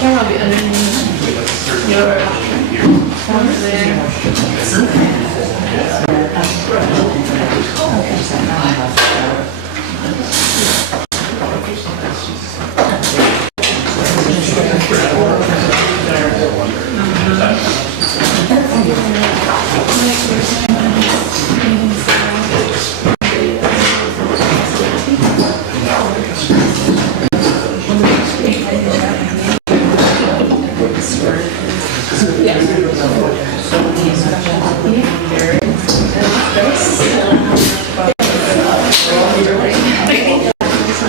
camera will be underneath your camera there.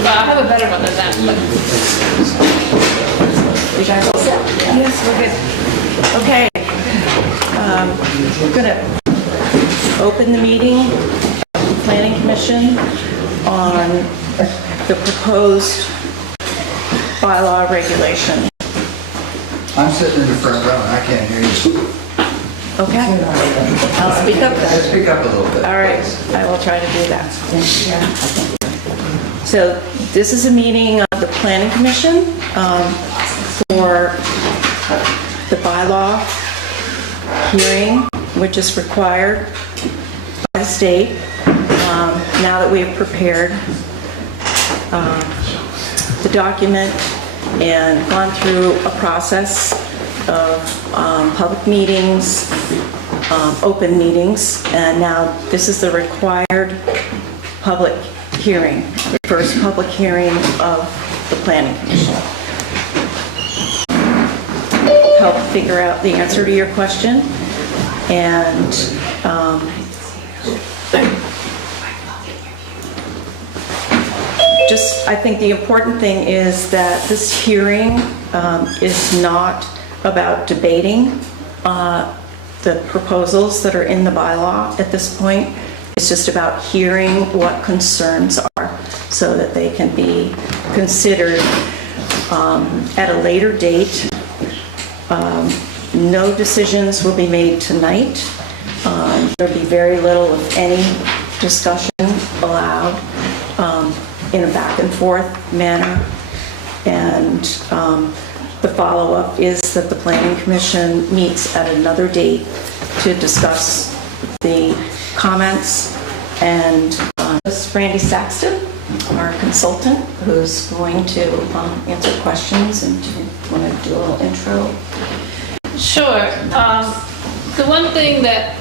I have a better one than that. You guys all set? Yes, we're good. Okay. We're going to open the meeting of the Planning Commission on the proposed bylaw regulation. I'm sitting in the front row and I can't hear you. Okay. I'll speak up then. Speak up a little bit. All right, I will try to do that. So this is a meeting of the Planning Commission for the bylaw hearing, which is required by the state now that we have prepared the document and gone through a process of public meetings, open meetings, and now this is the required public hearing, the first public hearing of the Planning Commission. Help figure out the answer to your question, and I think the important thing is that this hearing is not about debating the proposals that are in the bylaw at this point. It's just about hearing what concerns are so that they can be considered at a later date. No decisions will be made tonight. There'll be very little, if any, discussion allowed in a back and forth manner. And the follow-up is that the Planning Commission meets at another date to discuss the comments. And this is Randy Saxton, our consultant, who's going to answer questions. And do you want to do a little intro? Sure. The one thing that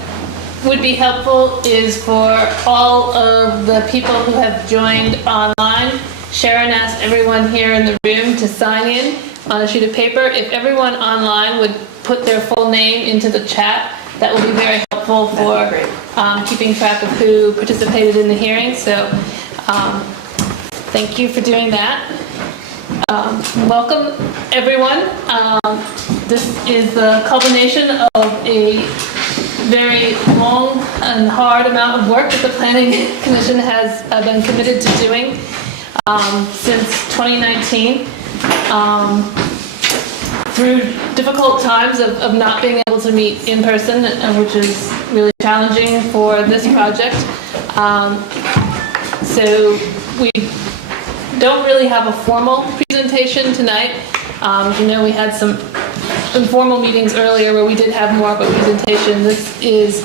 would be helpful is for all of the people who have joined online. Sharon asked everyone here in the room to sign in on a sheet of paper. If everyone online would put their full name into the chat, that would be very helpful for keeping track of who participated in the hearing. So thank you for doing that. Welcome everyone. This is the culmination of a very long and hard amount of work that the Planning Commission has been committed to doing since 2019. Through difficult times of not being able to meet in person, which is really challenging for this project. So we don't really have a formal presentation tonight. You know, we had some informal meetings earlier where we did have more of a presentation. This is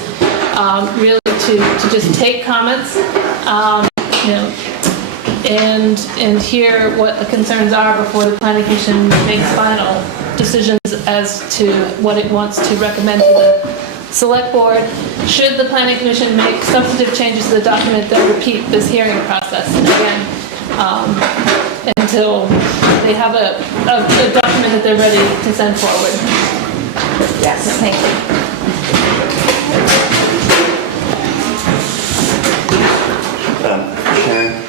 really to just take comments, you know, and hear what the concerns are before the Planning Commission makes final decisions as to what it wants to recommend to the Select Board. Should the Planning Commission make substantive changes to the document that repeat this hearing process again until they have a document that they're ready to send forward? Yes, thank you. Sharon,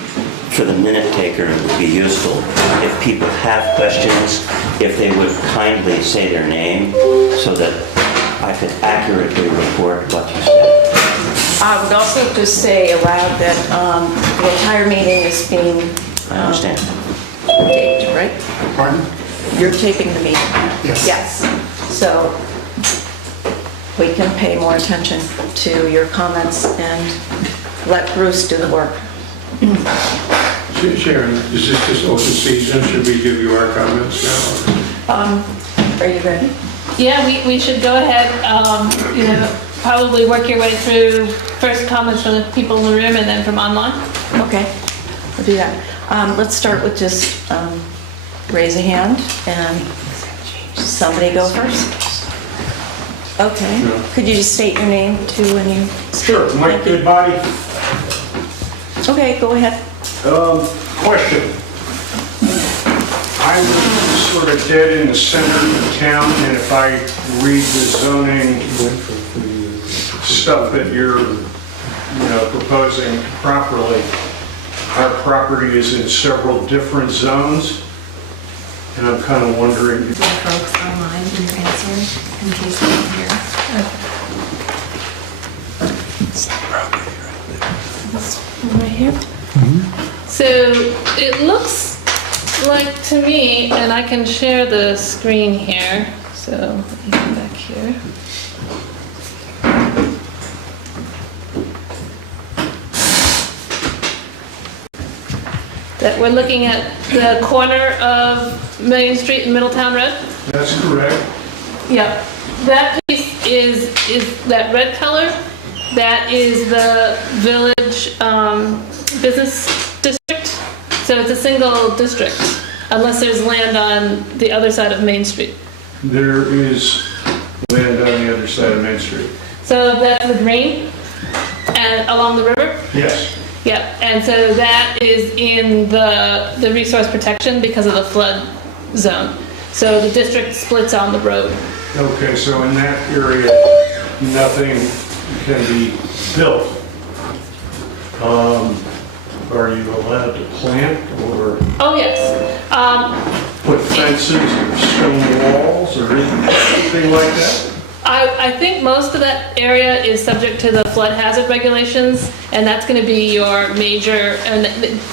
for the minute taker, it would be useful if people have questions, if they would kindly say their name so that I could accurately report what you said. I would also just say aloud that the entire meeting is being I understand. taped, right? Pardon? You're taping the meeting? Yes. Yes. So we can pay more attention to your comments and let Bruce do the work. Sharon, is this just open season? Should we give you our comments now? Are you ready? Yeah, we should go ahead, probably work your way through first comments from the people in the room and then from online. Okay, we'll do that. Let's start with just raise a hand and somebody go first. Okay, could you just state your name too when you speak? Sure, Mike Goodbody. Okay, go ahead. Question. I live sort of dead in the center of town, and if I read the zoning stuff that you're, proposing properly, our property is in several different zones, and I'm kind of wondering. For folks online in your answer, in case they don't hear. Right here. So it looks like to me, and I can share the screen here. So let me come back here. That we're looking at the corner of Main Street and Middletown Road? That's correct. Yeah. That piece is that red color. That is the village business district. So it's a single district, unless there's land on the other side of Main Street. There is land on the other side of Main Street. So that's the green and along the river? Yes. Yeah, and so that is in the resource protection because of the flood zone. So the district splits on the road. Okay, so in that area, nothing can be built. Are you allowed to plant or Oh, yes. put fences or stone walls or anything like that? I think most of that area is subject to the flood hazard regulations, and that's going to be your major, and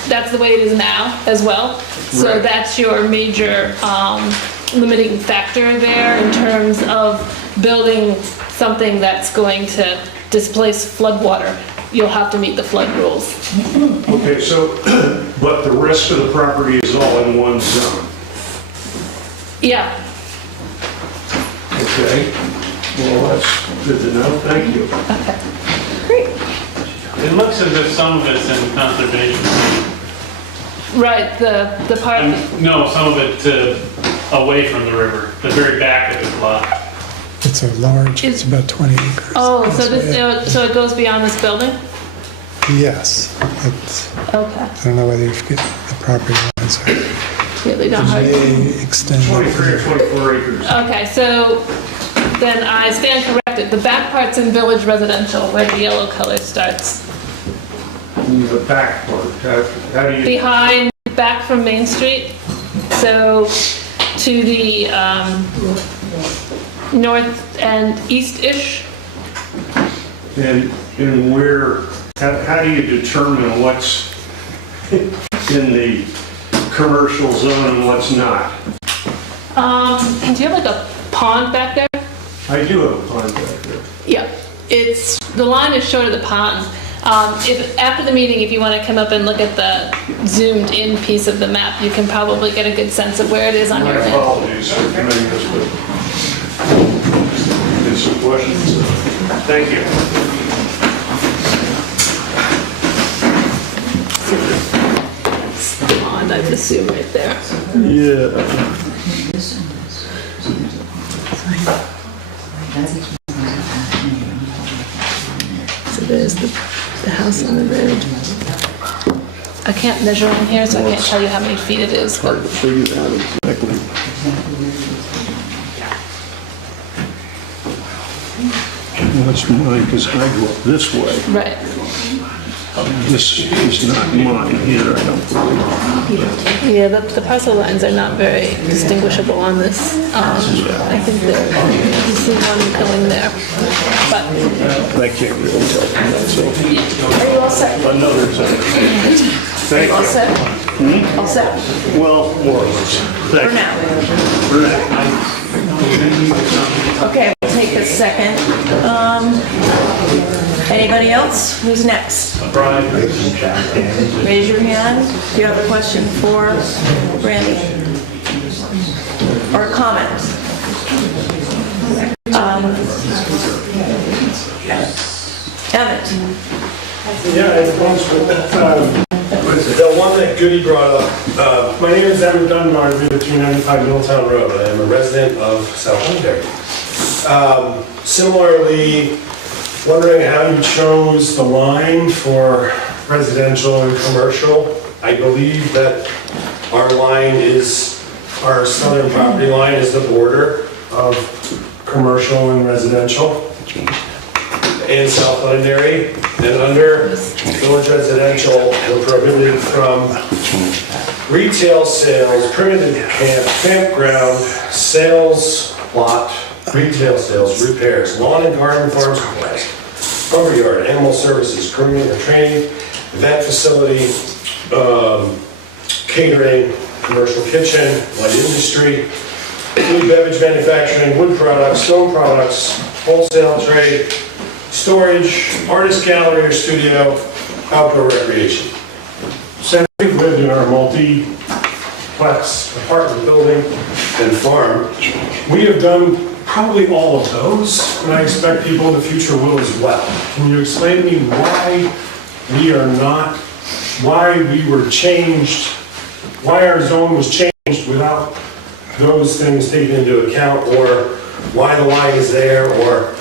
that's the way it is now as well. So Right. that's your major limiting factor there in terms of building something that's going to displace flood water. You'll have to meet the flood rules. Okay, so, but the rest of the property is all in one zone? Yeah. Okay, well, that's good to know, thank you. Okay. Great. It looks as if some of it's in conservation. Right. The part. No, some of it away from the river, the very back of the lot. It's a large, it's about 20 acres. Oh, so That's this what so it goes beyond this building. Yes. It's, Okay. I don't know whether you've got the property lines are. Yeah, they don't hard. They extend. 23 or 24 acres. Okay, so then I stand corrected. The back part's in village residential, where the yellow color starts. The back part, how do you, Behind, back from Main Street, so to the north and east-ish. and where, how do you determine what's in the commercial zone and what's not? Do you have like a pond back there? I do have a pond back there. Yeah, the line is short of the pond. If after the meeting, if you want to come up and look at the zoomed in piece of the map, you can probably get a good sense of where it is on My your map. apologies for doing this, but there's some questions. Thank you. It's the pond, I'd assume right there. So there's the house on the road. I can't measure on here, so I can't tell you how many feet it is. But That's mine, because I go up this way. right. This is not mine here, I don't believe. Yeah, the parcel lines are not very distinguishable on this. I think you see one going there. But I can't really tell. So, Are you all set? another zone. Thank All you. set? All set? Well, more or less. For Thank you. now. For now. Okay, we'll take a second. Anybody else? Who's next? Raise your hand. Do you have a question for Randy? Or a comment? comment? Emmett? Yeah, I have the one that Goody brought up. My name is Emmett Dunbar, I live at 395 Middletown Road. I am a resident of South Londonderry. Similarly, wondering how you chose the line for residential and commercial. I believe that our line is, our southern property line is the border of commercial and residential in South Londonderry, and under village residential, we're prohibited from retail sales, primitive campground, sales lot, retail sales, repairs, lawn and garden, farm supplies, lumberyard, animal services, grooming or training, event facility, catering, commercial kitchen, light industry, food, beverage manufacturing, wood products, stone products, wholesale trade, storage, artist gallery or studio, outdoor recreation. Since we've lived in our multiplex apartment building and farm, we have done probably all of those, and I expect people in the future will as well. Can you explain to me why we are not, why we were changed, why our zone was changed without those things taken into account, or why the line is there, or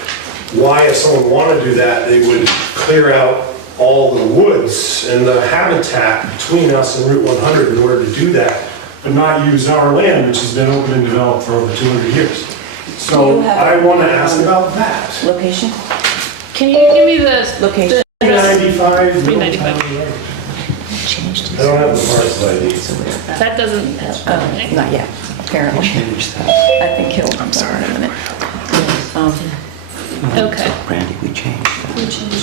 why if someone wanted to do that, they would clear out all the woods and the habitat between us and Route 100 in order to do that, but not use our land, which has been open and developed for over 200 years. So I want to ask about that. Location? Can you give me the Location. 395. 395. I don't have the parcel ID. That doesn't help. Not yet, apparently. I think he'll, I'm sorry, in a minute. Okay. Randy, we changed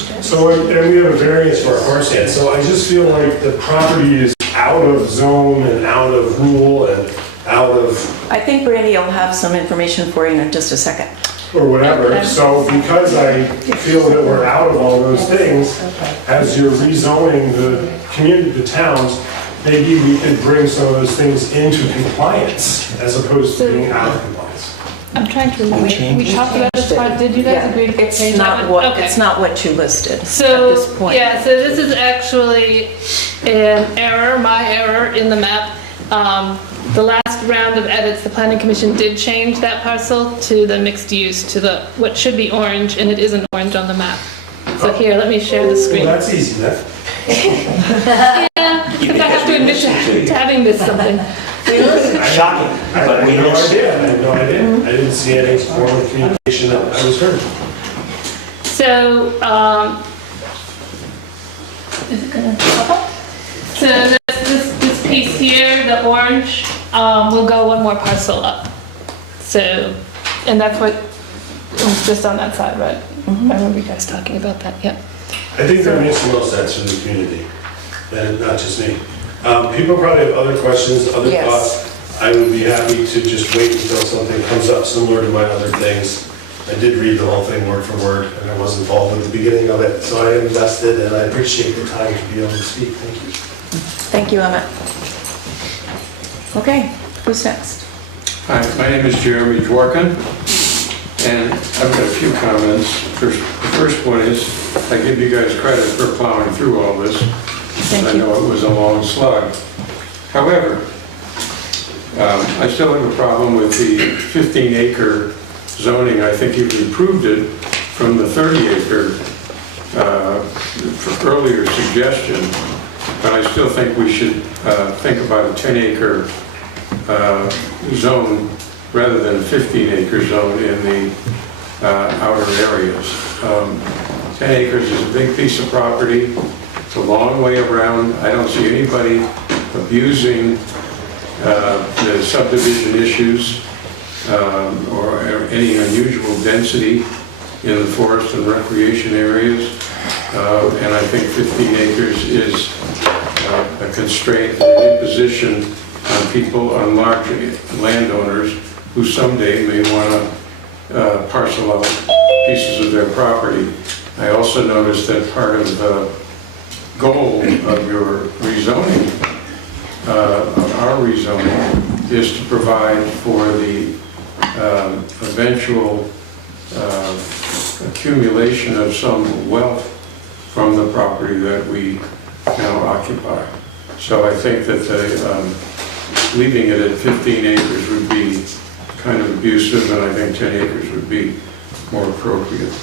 that. So, and we have a variance for our horse stand, so I just feel like the property is out of zone and out of rule and out of, I think Brandy will have some information for you in just a second. or whatever. So because I feel that we're out of all those things, as you're rezoning the community, the towns, maybe we could bring some of those things into compliance as opposed to being out of compliance. I'm trying to remember. We talked about this part. Did you guys Yeah, agree to it's change that not one? what, Okay. it's not what you listed at So, this point. yeah, so this is actually an error, my error in the map. The last round of edits, the planning commission did change that parcel to the mixed use, to the, what should be orange, and it isn't orange on the map. So here, let me share the Well, screen. that's easy enough. Yeah, because I have to admit to having missed something. Shocking, I but had we no missed it. idea, I had no idea. I didn't see any form of communication that I was heard. So, is it gonna pop up? So this piece here, the orange, will go one more parcel up. So, and that's what, it was just on that side, right? I remember you guys talking about that, yep. I think that makes the most sense for the community, and not just me. People probably have other questions, other Yes. thoughts. I would be happy to just wait until something comes up similar to my other things. I did read the whole thing word for word, and I was involved with the beginning of it, so I am invested, and I appreciate the time to be able to speak. Thank you. Thank you, Emmett. Okay, who's next? Hi, my name is Jeremy Dworkin, and I've got a few comments. The first one is, I give you guys credit for plowing through all this. Thank I you. know it was a long slog. However, I still have a problem with the 15-acre zoning. I think you've improved it from the 30-acre earlier suggestion, but I still think we should think about a 10-acre zone rather than a 15-acre zone in the outer areas. 10 acres is a big piece of property. It's a long way around. I don't see anybody abusing the subdivision issues or any unusual density in the forest and recreation areas. And I think 15 acres is a constraint, an imposition on people, on large landowners who someday may want to parcel out pieces of their property. I also noticed that part of the goal of your rezoning, of our rezoning, is to provide for the eventual accumulation of some wealth from the property that we now occupy. So I think that leaving it at 15 acres would be kind of abusive, and I think 10 acres would be more appropriate.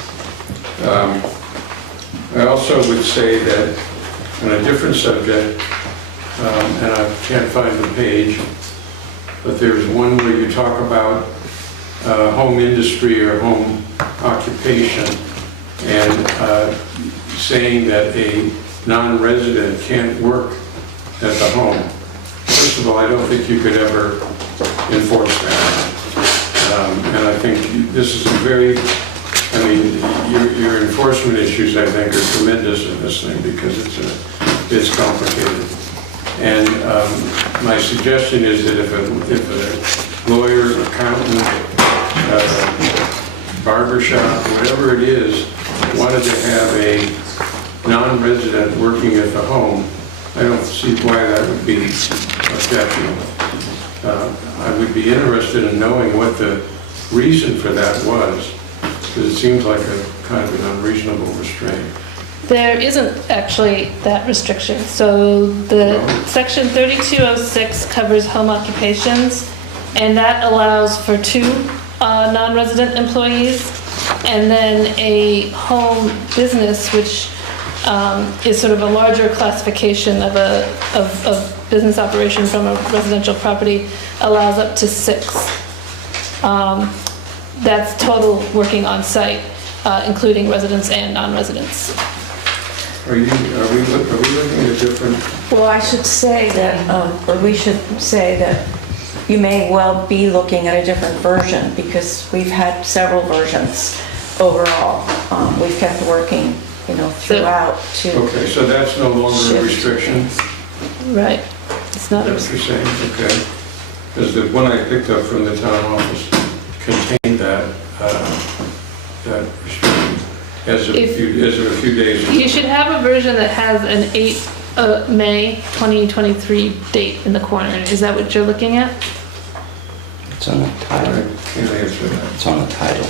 I also would say that on a different subject, and I can't find the page, but there's one where you talk about home industry or home occupation, and saying that a non-resident can't work at the home. First of all, I don't think you could ever enforce that. And I think this is a very, I mean, your enforcement issues, I think, are tremendous in this thing because it's complicated. And my suggestion is that if a lawyer, accountant, barber shop, whatever it is, wanted to have a non-resident working at the home, I don't see why that would be objectionable. I would be interested in knowing what the reason for that was, because it seems like a kind of an unreasonable restraint. There isn't actually that restriction. So the section 3206 covers home occupations, and that allows for 2 non-resident employees, and then a home business, which is sort of a larger classification of business operation from a residential property, allows up to 6. That's total working on site, including residents and non-residents. Are we looking at different? Well, I should say that, or we should say that you may well be looking at a different version because we've had several versions overall. We've kept working, throughout to. Okay, so that's no longer a restriction? Right. It's not a That's what you're saying, okay. Because the one I picked up from the town office contained that restriction as of a few days ago. You should have a version that has an 8 May 2023 date in the corner. Is that what you're looking at? It's on the title. Can't answer that. It's on the title.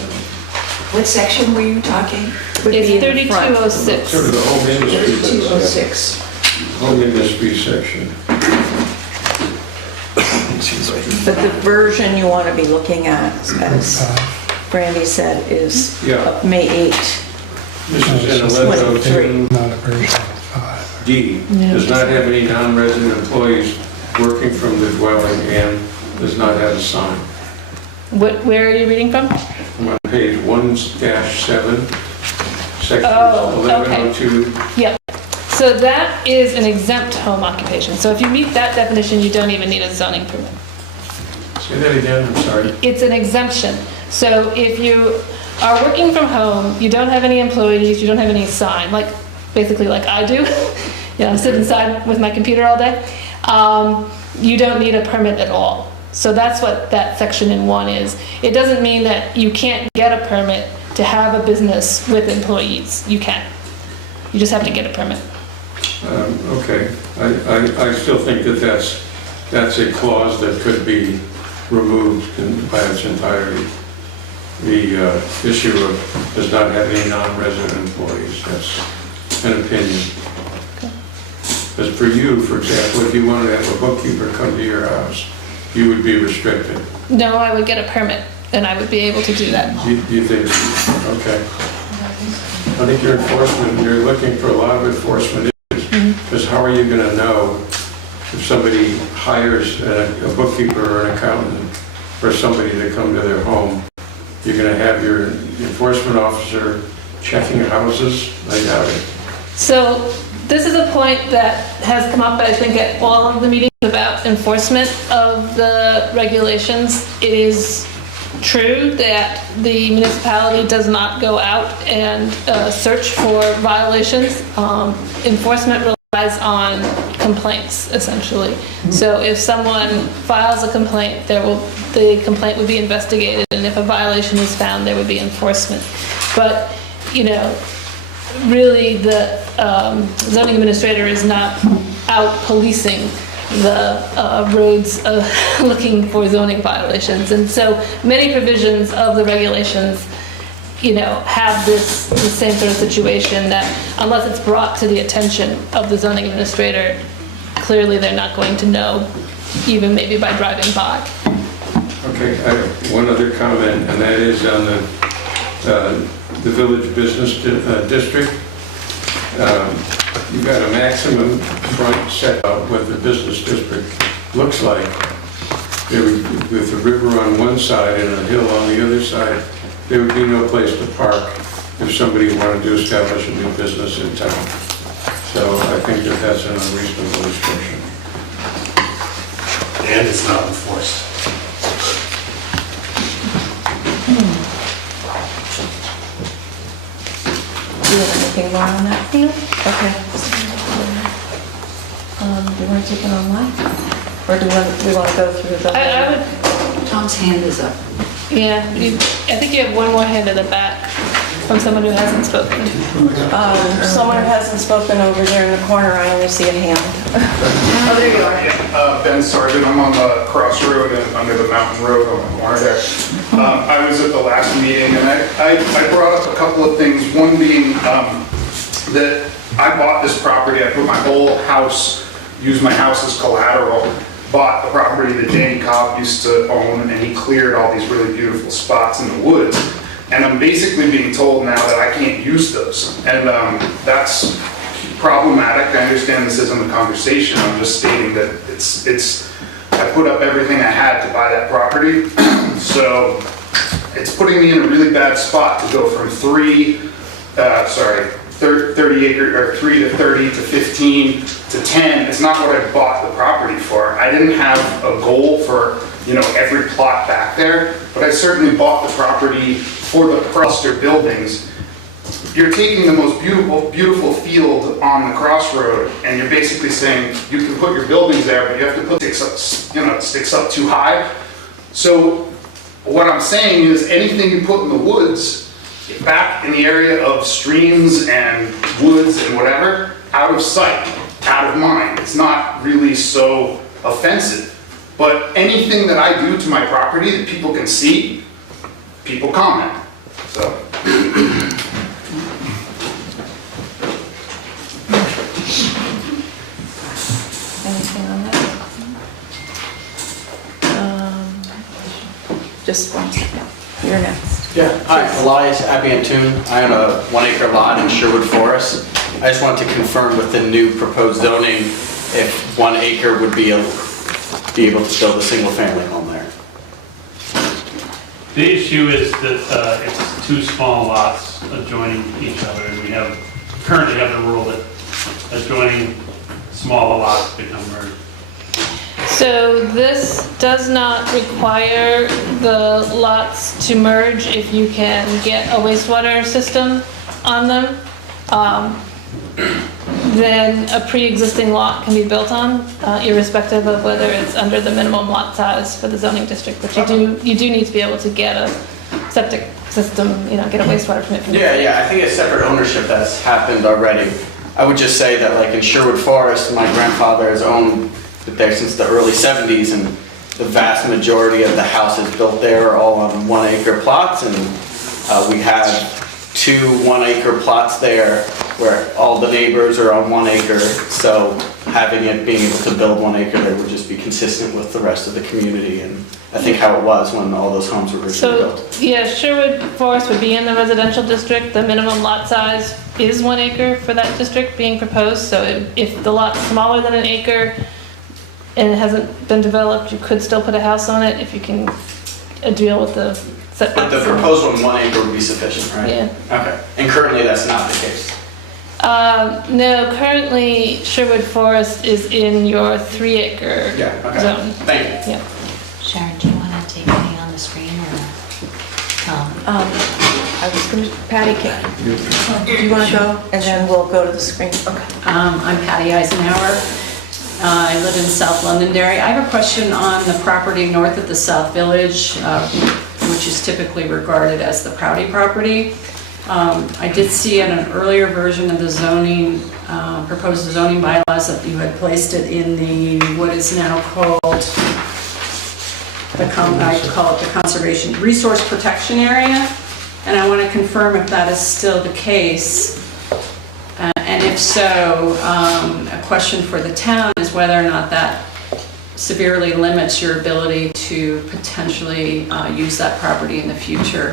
What section were you talking? Would be It's in the front. 3206. Sort of the home industry. 3206. Home industry section. But the version you want to be looking at, as Brandy said, is Yeah. May 8. This is in 1102. Not a version of 5. D, does not have any non-resident employees working from the dwelling and does not have a sign. Where are you reading from? I'm on page 1-7, section Oh, okay. 1102. Yep. So that is an exempt home occupation. So if you meet that definition, you don't even need a zoning permit. Say that again, I'm sorry. It's an exemption. So if you are working from home, you don't have any employees, you don't have any sign, basically like I do. I sit inside with my computer all day. You don't need a permit at all. So that's what that section in 1 is. It doesn't mean that you can't get a permit to have a business with employees. You can. You just have to get a permit. Okay, I still think that that's a clause that could be removed by its entirety. The issue of does not have any non-resident employees, that's an opinion. As for you, for example, if you wanted to have a bookkeeper come to your house, you would be restricted. No, I would get a permit and I would be able to do that. Do you think, okay. I think your enforcement, you're looking for a lot of enforcement issues, because how are you going to know if somebody hires a bookkeeper or an accountant or somebody to come to their home? You're going to have your enforcement officer checking houses? I doubt it. So this is a point that has come up, I think, at all of the meetings about enforcement of the regulations. It is true that the municipality does not go out and search for violations. Enforcement relies on complaints, essentially. So if someone files a complaint, the complaint would be investigated, and if a violation is found, there would be enforcement. But, really, the zoning administrator is not out policing the roads looking for zoning violations. And so many provisions of the regulations, have the same sort of situation that unless it's brought to the attention of the zoning administrator, clearly they're not going to know, even maybe by driving by. Okay, I have one other comment, and that is on the village business district. You've got a maximum front setback what the business district looks like. With the river on one side and a hill on the other side, there would be no place to park if somebody wanted to establish a new business in town. So I think that that's an unreasonable restriction. And it's not enforced. Do you have anything more on that? No. Okay. Do you want to take it online? Or do we want to go through the? I would, Tom's hand is up. yeah, I think you have one more hand in the back from someone who hasn't spoken. Someone who hasn't spoken over there in the corner, I only see a hand. Oh, there you are. Ben Sargent, I'm on the crossroad and under the mountain road on the corner there. I was at the last meeting and I brought up a couple of things. One being that I bought this property, I put my whole house, used my house as collateral, bought the property that Danny Cobb used to own, and he cleared all these really beautiful spots in the woods. And I'm basically being told now that I can't use those. And that's problematic. I understand this isn't a conversation. I'm just stating that I put up everything I had to buy that property. So it's putting me in a really bad spot to go from 30 acre, or 3 to 30 to 15 to 10. It's not what I bought the property for. I didn't have a goal for, every plot back there, but I certainly bought the property for the cluster buildings. You're taking the most beautiful field on the crossroad, and you're basically saying you can put your buildings there, but you have to put sticks up too high. So what I'm saying is anything you put in the woods, back in the area of streams and woods and whatever, out of sight, out of mind. It's not really so offensive. But anything that I do to my property that people can see, people comment. So. Anything on that? Just one second. You're next. Yeah, hi, Elias Abiantoon. I own a 1 acre lot in Sherwood Forest. I just wanted to confirm with the new proposed zoning if 1 acre would be able to build a single family home there. The issue is that it's two small lots adjoining each other, and we currently have the rule that adjoining smaller lots become merged. So this does not require the lots to merge if you can get a wastewater system on them. Then a pre-existing lot can be built on, irrespective of whether it's under the minimum lot size for the zoning district. But you do need to be able to get a septic system, get a wastewater permit. Yeah, I think it's separate ownership that's happened already. I would just say that like in Sherwood Forest, my grandfather has owned it there since the early 70s, and the vast majority of the houses built there are all on 1 acre plots, and we have 2 1 acre plots there where all the neighbors are on 1 acre, so having it being able to build 1 acre there would just be consistent with the rest of the community, and I think how it was when all those homes were originally built. Yeah, Sherwood Forest would be in the residential district. The minimum lot size is 1 acre for that district being proposed, so if the lot's smaller than 1 acre and it hasn't been developed, you could still put a house on it if you can deal with the setbacks. But the proposed one, 1 acre would be sufficient, right? Yeah. Okay, and currently that's not the case? No, currently Sherwood Forest is in your 3 acre zone. Thank you. Yeah. Sharon, do you want to take me on the screen or Tom? I was going to, Patty, do you want to go? And then we'll go to the screen. Okay. I'm Patty Eisenhower. I live in South Londonderry. I have a question on the property north of the South Village, which is typically regarded as the Prouty property. I did see in an earlier version of the zoning, proposed zoning bylaws that you had placed it in the, what is now called, I call it the Conservation Resource Protection Area. And I want to confirm if that is still the case. And if so, a question for the town is whether or not that severely limits your ability to potentially use that property in the future.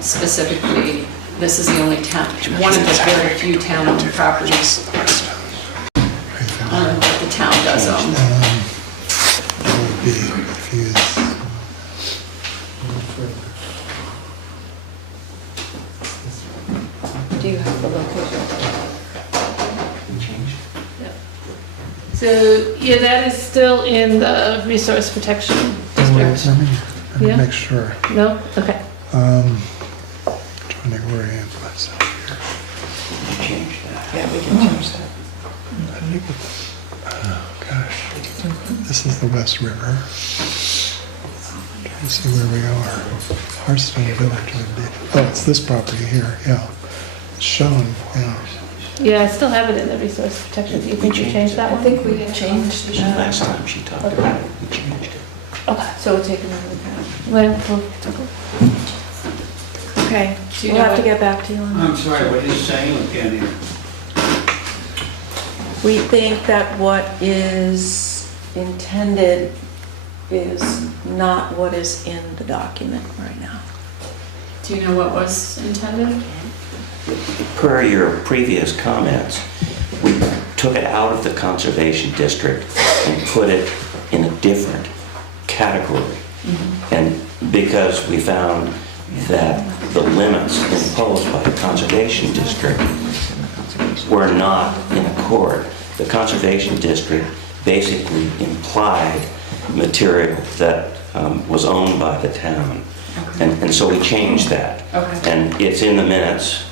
Specifically, this is the only town, one of the very few town-owned properties that the town does own. That would be if you Do you have the location? So, yeah, that is still in the resource protection district. let me Yeah. make sure. No? Okay. Trying to orient myself here. You changed that. Yeah, we can change that. I think oh gosh, this is the West River. Trying to see where we are. Hearthstone Village would be. Oh, it's this property here. Yeah, it's shown. Yeah. Yeah, I still have it in the resource protection. Do you think you changed that I one? think we changed that. Last time she talked about it, we changed it. Okay. So we'll take another pass. Well, Okay, Do you we'll know have to what- get back to you on that. I'm sorry, what are you saying again? We think that what is intended is not what is in the document right now. Do you know what was intended? Per your previous comments, we took it out of the conservation district and put it in a different category. And because we found that the limits imposed by the conservation district were not in accord. The conservation district basically implied material that was owned by the town. And so we changed that. Okay. And it's in the minutes.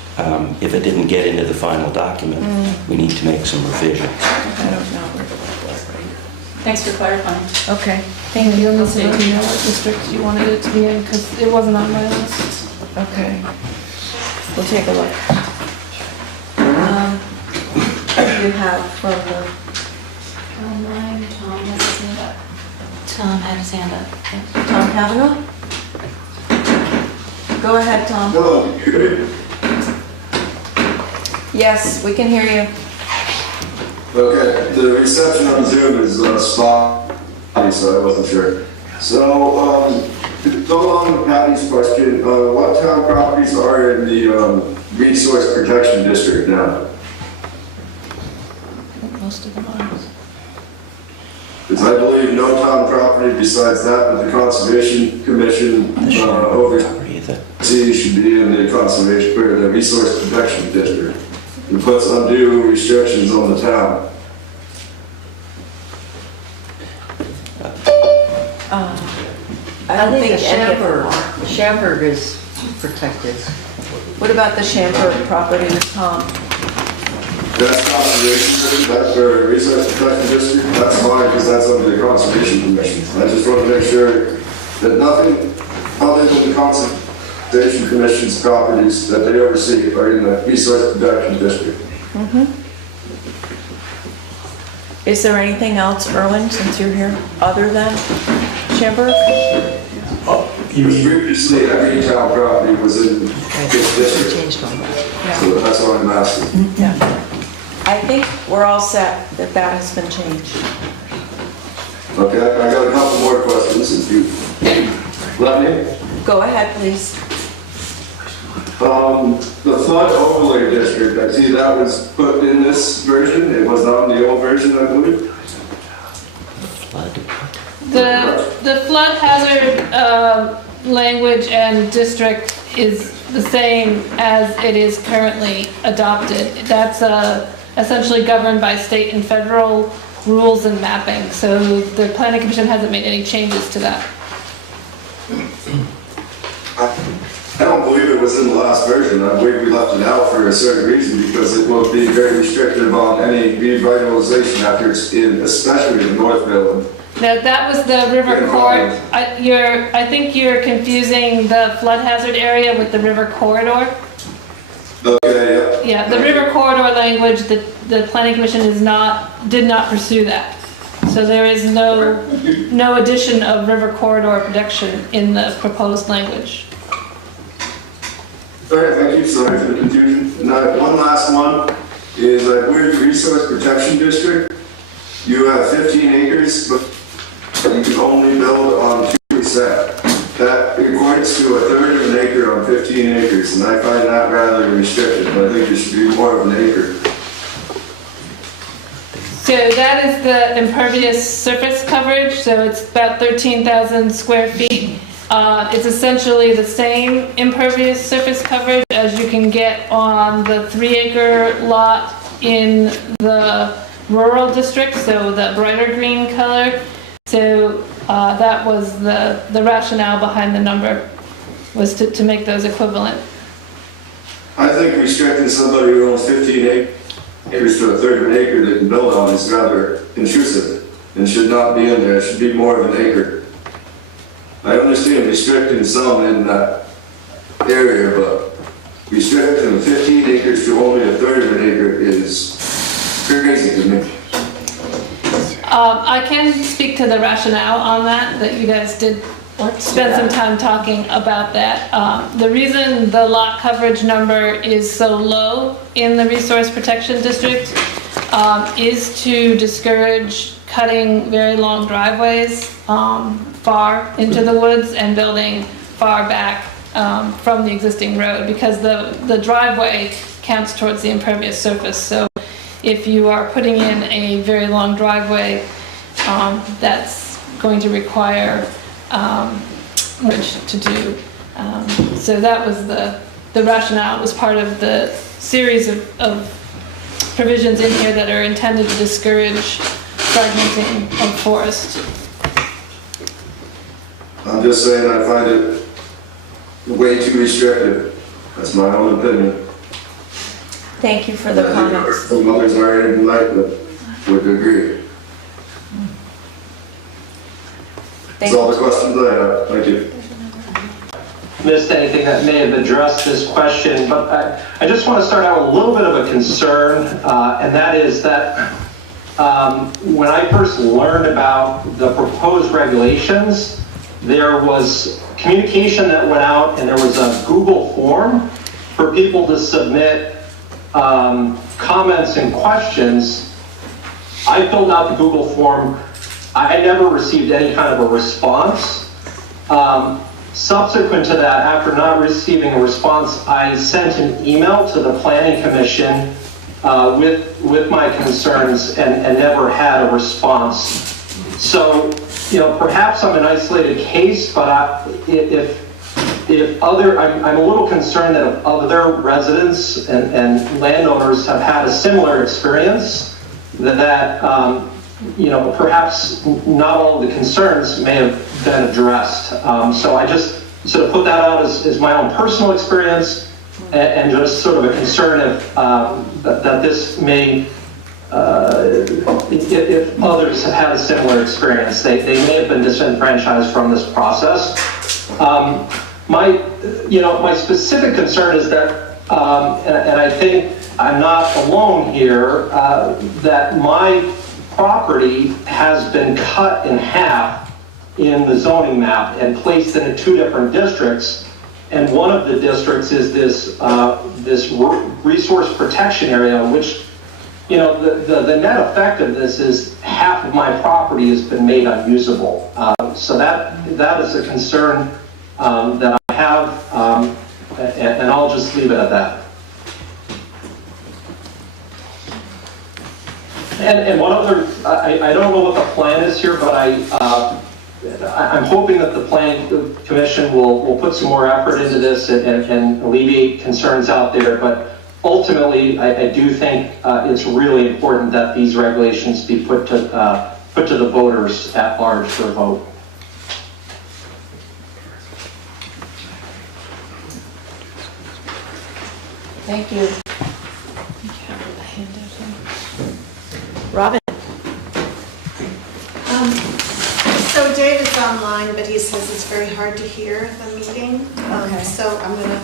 If it didn't get into the final document, we need to make some revisions. I don't know. Thanks for clarifying. Okay, thank you. Let me know what district you wanted it to be in, because it wasn't on my list. okay. We'll take a look. You have from the, Online, Tom has his hand up. Tom had his hand up. Yeah. Tom Kavanaugh? Go ahead, Tom. Hello. Yes, we can hear you. Okay, the reception on Zoom is spotty, so I wasn't sure. So, go along with Patty's question, what town properties are in the Resource Protection District now? Most of them are. Because I believe no town property besides that that the Conservation Commission oversees should be in the conservation, or the Resource Protection District. It puts undue restrictions on the town. I don't think any of them are. Shamburg is protected. What about the Shamburg property, Tom? That's conservation district, that's the resource protection district, that's fine, because that's under the conservation commission. I just want to make sure that nothing other than the conservation commission's properties that they oversee are in the resource protection district. Is there anything else, Erwin, since you're here, other than Shamburg? Previously, every town property was in this district, so that's what I'm asking. Yeah. I think we're all set that that has been changed. Okay, I got a couple more questions if you let me. Go ahead, please. The flood overlay district, I see that was put in this version, it was not in the old version, I believe. The flood hazard language and district is the same as it is currently adopted. That's essentially governed by state and federal rules and mapping. So the planning commission hasn't made any changes to that. I don't believe it was in the last version. I believe we left it out for a certain reason because it will be very restrictive on any revitalization efforts in, especially in Northville. Now, that was the river corridor. I think you're confusing the flood hazard area with the river corridor. Okay, Yeah, the river corridor language, the planning commission did not pursue that. So there is no addition of river corridor protection in the proposed language. All right, thank you, sorry for the confusion. And one last one is Wood Resource Protection District. You have 15 acres, but you can only build on 2%. That equates to a third of an acre on 15 acres, and I find that rather restricted. I think it should be more of an acre. So that is the impervious surface coverage, so it's about 13,000 square feet. It's essentially the same impervious surface coverage as you can get on the 3-acre lot in the rural district, so the brighter green color. So that was the rationale behind the number, was to make those equivalent. I think restricting somebody who owns 15 acres to a third of an acre they can build on is rather intrusive and should not be in there. It should be more of an acre. I understand restricting some in that area, but restricting 15 acres to only a third of an acre is crazy to me. I can speak to the rationale on that you guys did spend some time talking about that. The reason the lot coverage number is so low in the resource protection district is to discourage cutting very long driveways far into the woods and building far back from the existing road, because the driveway counts towards the impervious surface. So if you are putting in a very long driveway, that's going to require much to do. So that was the rationale. It was part of the series of provisions in here that are intended to discourage fragmenting of forest. I'm just saying I find it way too restrictive. That's my own opinion. Thank you for the comments. Some others are in like would agree. That's all the questions I have. Thank you. Missed anything that may have addressed this question, but I just want to start out with a little bit of a concern, and that is that when I first learned about the proposed regulations, there was communication that went out, and there was a Google form for people to submit comments and questions. I filled out the Google form. I never received any kind of a response. Subsequent to that, after not receiving a response, I sent an email to the Planning Commission with my concerns and never had a response. So, perhaps I'm an isolated case, but if I'm a little concerned that if other residents and landowners have had a similar experience, that perhaps not all of the concerns may have been addressed. So I just sort of put that out as my own personal experience and just sort of a concern that this may, if others have had a similar experience, they may have been disenfranchised from this process. My specific concern is that, and I think I'm not alone here, that my property has been cut in half in the zoning map and placed into 2 different districts. And one of the districts is this resource protection area, which, the net effect of this is half of my property has been made unusable. So that is a concern that I have, and I'll just leave it at that. And one other, I don't know what the plan is here, but I'm hoping that the Planning Commission will put some more effort into this and alleviate concerns out there. But ultimately, I do think it's really important that these regulations be put to the voters at large for a vote. Thank you. Robin? So David's online, but he says it's very hard to hear the meeting. So I'm going to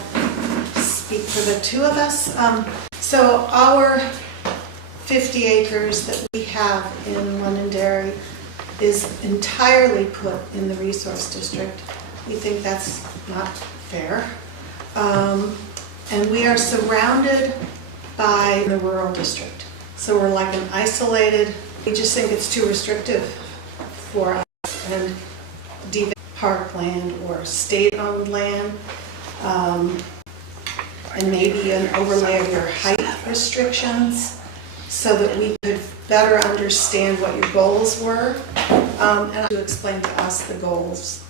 speak for the two of us. So our 50 acres that we have in Londonderry is entirely put in the resource district. We think that's not fair. And we are surrounded by the rural district. So we're like an isolated, we just think it's too restrictive for us. And deep parkland or state-owned land, and maybe an overlay of your height restrictions so that we could better understand what your goals were, and to explain to us the goals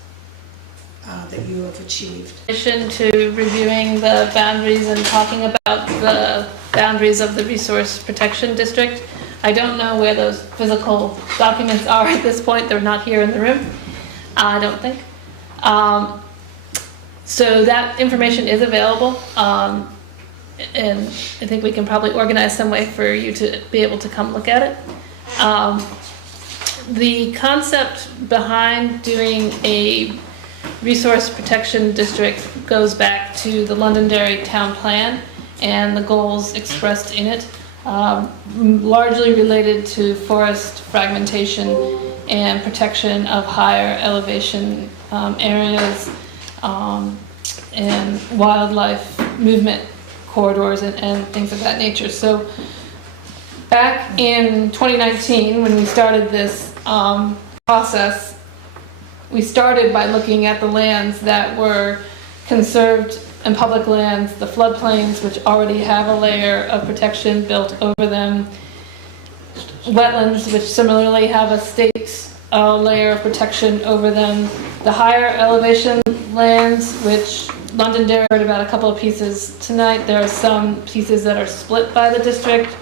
that you have achieved. In addition to reviewing the boundaries and talking about the boundaries of the Resource Protection District, I don't know where those physical documents are at this point. They're not here in the room, I don't think. So that information is available, and I think we can probably organize some way for you to be able to come look at it. The concept behind doing a resource protection district goes back to the Londonderry town plan and the goals expressed in it, largely related to forest fragmentation and protection of higher elevation areas, and wildlife movement corridors and things of that nature. So back in 2019, when we started this process, we started by looking at the lands that were conserved and public lands, the floodplains, which already have a layer of protection built over them, wetlands, which similarly have a state layer of protection over them, the higher elevation lands, which Londonderry heard about a couple of pieces tonight. There are some pieces that are split by the district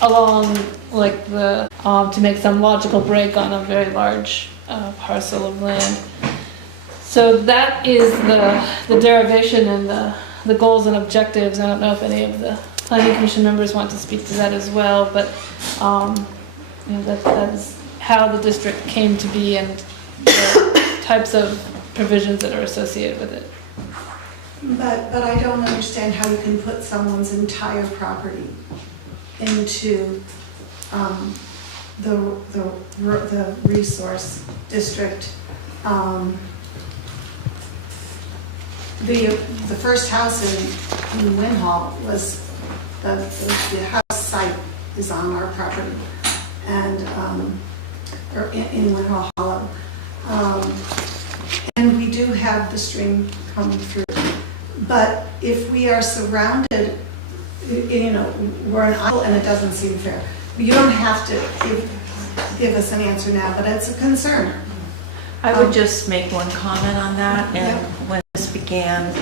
along like the to make some logical break on a very large parcel of land. So that is the derivation and the goals and objectives. I don't know if any of the Planning Commission members want to speak to that as well, but you know, that is how the district came to be and the types of provisions that are associated with it. But I don't understand how you can put someone's entire property into the resource district. The first house in Winhall was the house site is on our property, and or in Winhall Hollow, and we do have the stream coming through. But if we are surrounded, you know, we're an island, and it doesn't seem fair. You don't have to give us an answer now, but it's a concern. I would just make one comment on that. And when this began,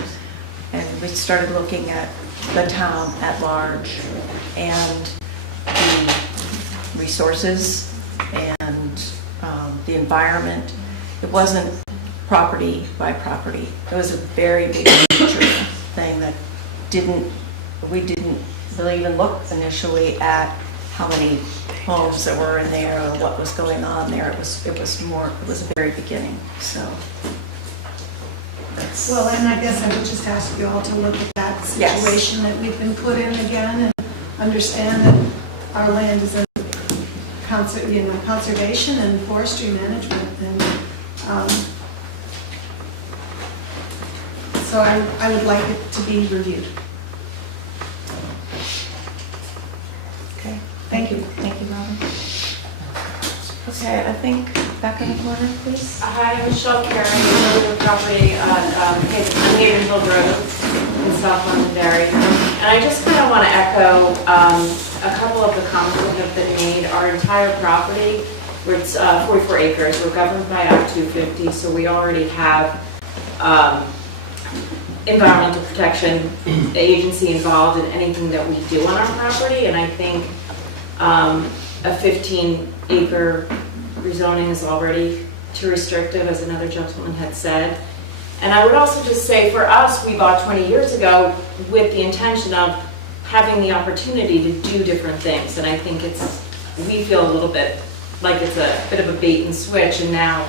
and we started looking at the town at large and the resources and the environment, it wasn't property by property. It was a very big picture thing that we didn't really even look initially at how many homes that were in there or what was going on there. It was the very beginning. So well, and I guess I would just ask you all to look at that situation that we've been put in again and understand that our land is in conservation and forestry management, and so I would like it to be reviewed. okay, thank you, Robin. Okay, I think back in the corner, please. Hi, I'm Michelle Carey, I live in property on Haven Hill Road in South Londonderry. And I just kind of want to echo a couple of the comments that have been made. Our entire property, it's 44 acres, we're governed by Act 250, so we already have environmental protection agency involved in anything that we do on our property. And I think a 15-acre rezoning is already too restrictive, as another gentleman had said. And I would also just say, for us, we bought 20 years ago with the intention of having the opportunity to do different things. And I think we feel a little bit like it's a bit of a bait and switch. And now,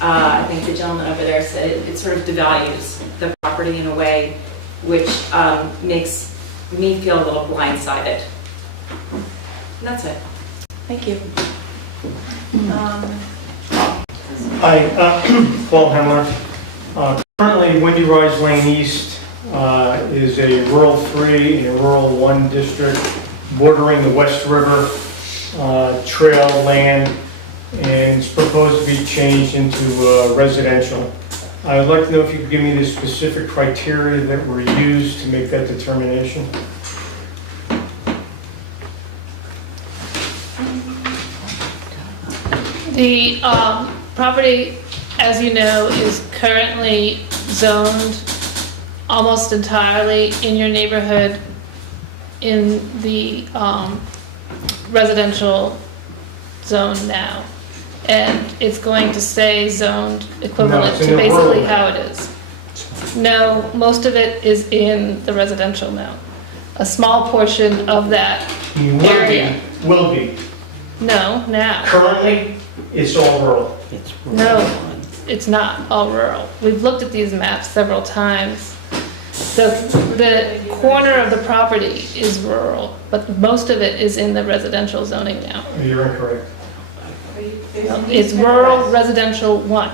I think the gentleman over there said it sort of devalues the property in a way which makes me feel a little blindsided. And that's it. Thank you. Hi, Paul Hemler. Currently, Windy Rise Lane East is a rural 3 and a rural 1 district bordering the West River trail land, and it's proposed to be changed into residential. I would like to know if you could give me the specific criteria that were used to make that determination. The property, as you know, is currently zoned almost entirely in your neighborhood in the residential zone now. And it's going to stay zoned equivalent to basically how it is. No, most of it is in the residential now. A small portion of that area. Will be. No, now. Currently, it's all rural. No, it's not all rural. We've looked at these maps several times. The corner of the property is rural, but most of it is in the residential zoning now. You're incorrect. No, it's rural residential 1,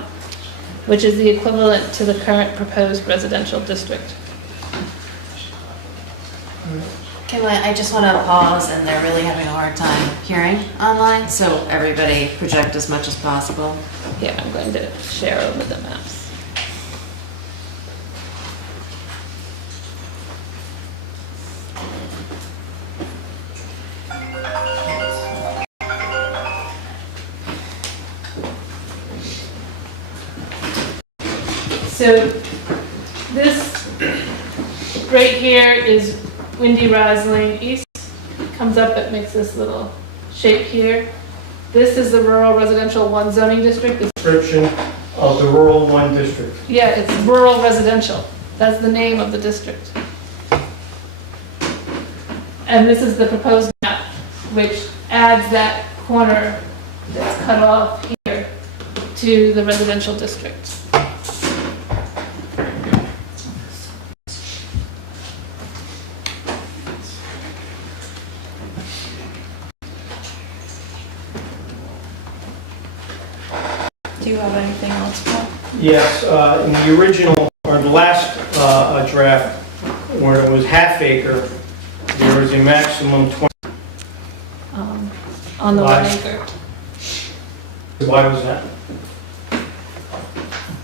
which is the equivalent to the current proposed residential district. Okay, well, I just want to pause, and they're really having a hard time hearing online, so everybody project as much as possible. Yeah, I'm going to share over the maps. So this right here is Windy Rise Lane East. Comes up, it makes this little shape here. This is the rural residential 1 zoning district. Description of the rural 1 district. Yeah, it's rural residential. That's the name of the district. And this is the proposed map, which adds that corner that's cut off here to the residential district. Do you have anything else, Paul? Yes, in the original, or the last draft, where it was half acre, there was a maximum 20. On the Why? 1 acre. Why was that?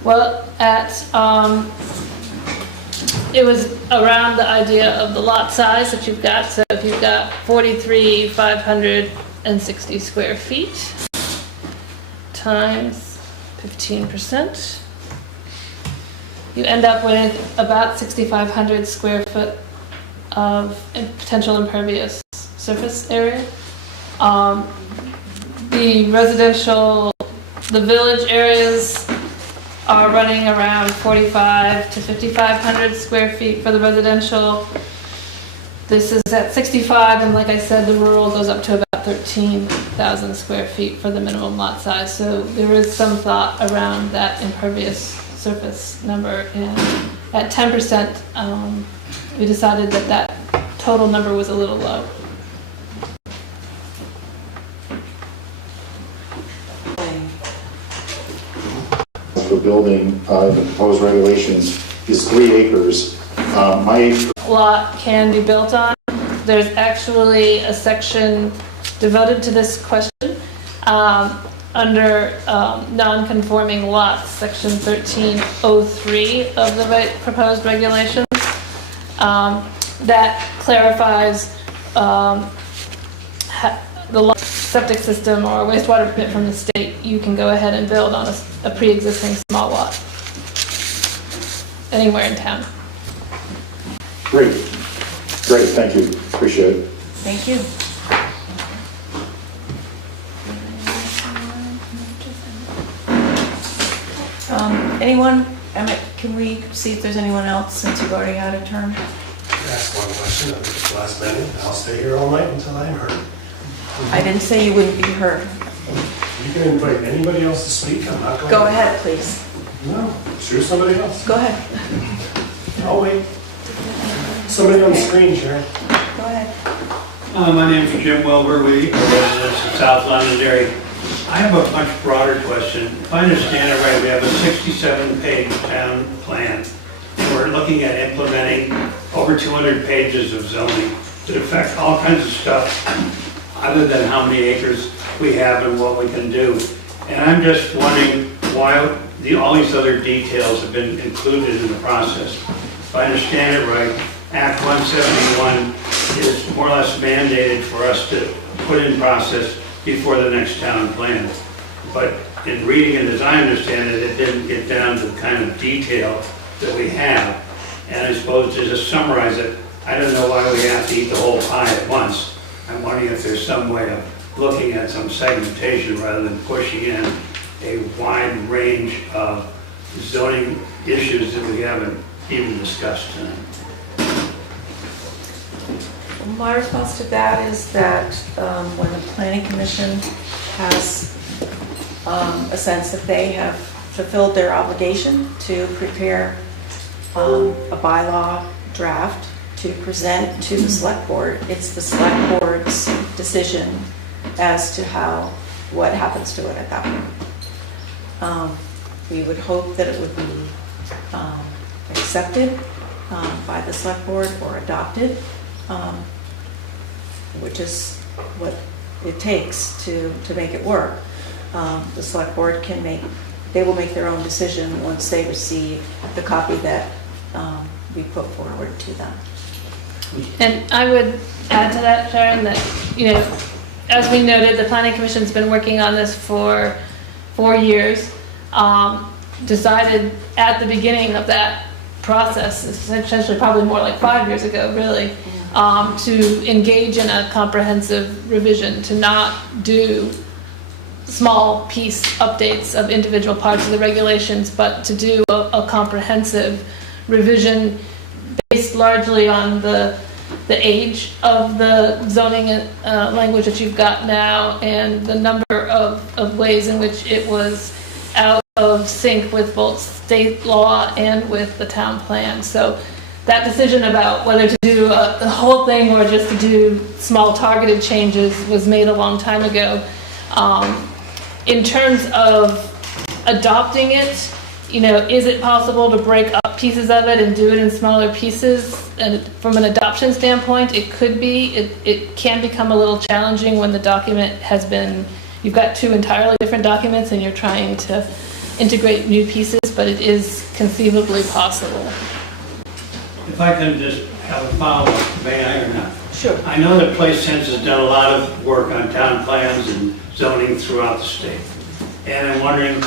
Well, it was around the idea of the lot size that you've got. So if you've got 43,560 square feet times 15%, you end up with about 6,500 square foot of potential impervious surface area. The village areas are running around 4,500 to 5,500 square feet for the residential. This is at 65, and like I said, the rural goes up to about 13,000 square feet for the minimum lot size. So there is some thought around that impervious surface number, and at 10%, we decided that that total number was a little low. The building, the proposed regulations is 3 acres. My Lot can be built on. There's actually a section devoted to this question under non-conforming lots, section 1303 of the proposed regulations, that clarifies the septic system or wastewater permit from the state. You can go ahead and build on a pre-existing small lot anywhere in town. Great, thank you, appreciate it. Thank you. Anyone, Emmett, can we see if there's anyone else since you've already had a turn? Ask one question, last minute, I'll stay here all night until I'm heard. I didn't say you wouldn't be heard. You can invite anybody else to speak, I'm not going to. Go ahead, please. No, choose somebody else. Go ahead. I'll wait. Somebody on the screen, Sharon. Go ahead. My name is Jim Wilbur-Lee, a resident of South Londonderry. I have a much broader question. If I understand it right, we have a 67-page town plan. We're looking at implementing over 200 pages of zoning that affect all kinds of stuff other than how many acres we have and what we can do. And I'm just wondering why all these other details have been included in the process. If I understand it right, Act 171 is more or less mandated for us to put in process before the next town plan. But in reading it as I understand it, it didn't get down to the kind of detail that we have. And I suppose to just summarize it, I don't know why we have to eat the whole pie at once. I'm wondering if there's some way of looking at some segmentation rather than pushing in a wide range of zoning issues that we haven't even discussed tonight. My response to that is that when the planning commission has a sense that they have fulfilled their obligation to prepare a bylaw draft to present to the select board, it's the select board's decision as to what happens to it at that point. We would hope that it would be accepted by the select board or adopted, which is what it takes to make it work. The select board they will make their own decision once they receive the copy that we put forward to them. And I would add to that, Sharon, that, as we noted, the Planning Commission's been working on this for 4 years. Decided at the beginning of that process, essentially probably more like 5 years ago, really, to engage in a comprehensive revision, to not do small piece updates of individual parts of the regulations, but to do a comprehensive revision based largely on the age of the zoning language that you've got now and the number of ways in which it was out of sync with both state law and with the town plan. So that decision about whether to do the whole thing or just to do small targeted changes was made a long time ago. In terms of adopting it, is it possible to break up pieces of it and do it in smaller pieces? And from an adoption standpoint, it could be. It can become a little challenging when the document has been, you've got two entirely different documents and you're trying to integrate new pieces, but it is conceivably possible. If I can just have a follow-up, may I or not? Sure. I know that Place Sense has done a lot of work on town plans and zoning throughout the state. And I'm wondering,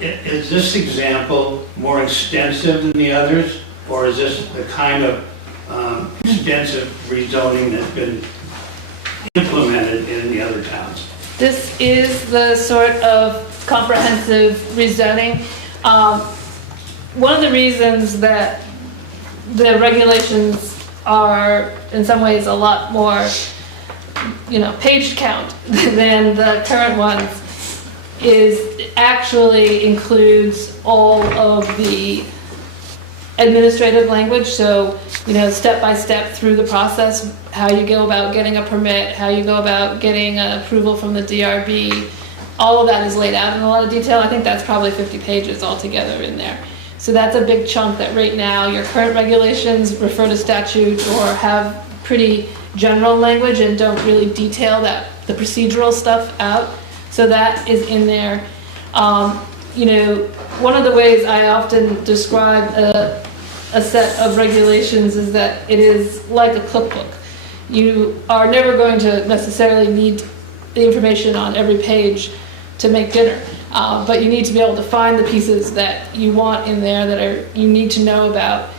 is this example more extensive than the others? Or is this the kind of extensive rezoning that's been implemented in the other towns? This is the sort of comprehensive rezoning. One of the reasons that the regulations are in some ways a lot more, page count than the current ones is actually includes all of the administrative language. So, step by step through the process, how you go about getting a permit, how you go about getting approval from the DRB, all of that is laid out in a lot of detail. I think that's probably 50 pages altogether in there. So that's a big chunk that right now your current regulations refer to statute or have pretty general language and don't really detail the procedural stuff out. So that is in there. One of the ways I often describe a set of regulations is that it is like a cookbook. You are never going to necessarily need the information on every page to make dinner. But you need to be able to find the pieces that you want in there that you need to know about.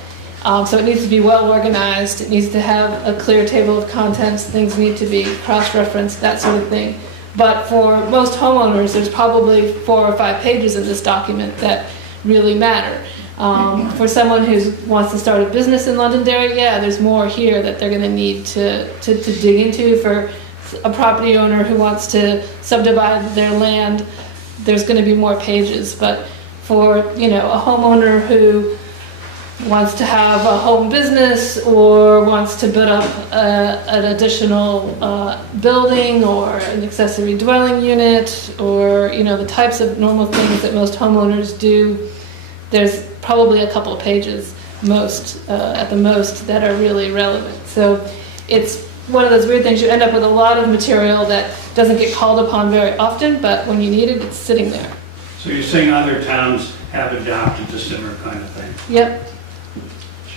So it needs to be well organized. It needs to have a clear table of contents. Things need to be cross-referenced, that sort of thing. But for most homeowners, there's probably 4 or 5 pages in this document that really matter. For someone who wants to start a business in Londonderry, there's more here that they're going to need to dig into. For a property owner who wants to subdivide their land, there's going to be more pages. But for a homeowner who wants to have a home business or wants to put up an additional building or an accessory dwelling unit, or, you know, the types of normal things that most homeowners do, there's probably a couple of pages at the most that are really relevant. So it's one of those weird things, you end up with a lot of material that doesn't get called upon very often, but when you need it, it's sitting there. So you're saying other towns have adopted a similar kind of thing? Yep.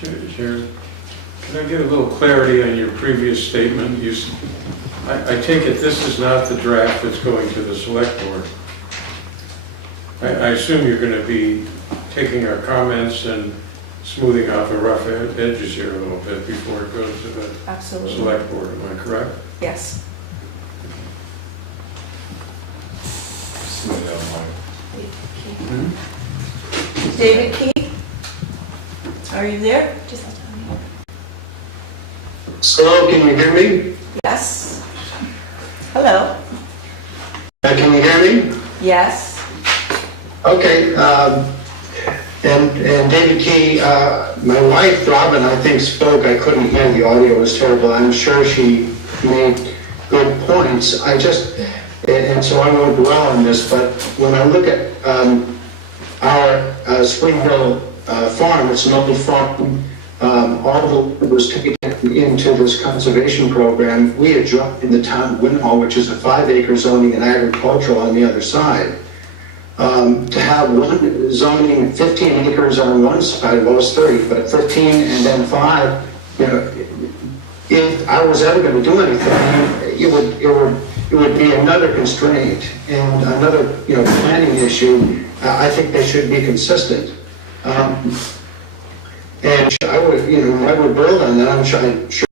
Chair, can I get a little clarity on your previous statement? I take it this is not the draft that's going to the select board. I assume you're going to be taking our comments and smoothing out the rough edges here a little bit before it goes to the Absolutely. select board, am I correct? Yes. David Key, are you there? Hello, can you hear me? Yes. Hello. Can you hear me? Yes. Okay, and David Key, my wife Robin, I think, spoke. I couldn't hear, the audio was terrible. I'm sure she made good points. And so I won't dwell on this, but when I look at our Spring Hill farm, it's an old farm, all the land was taken into this conservation program. We had dropped in the town of Winhall, which is a 5-acre zoning and agricultural on the other side. To have one zoning 15 acres on one side, well, it's 30, but 15 and then 5, you know, if I was ever going to do anything, it would be another constraint and another, you know, planning issue. I think they should be consistent. And I would build on that. I'm sure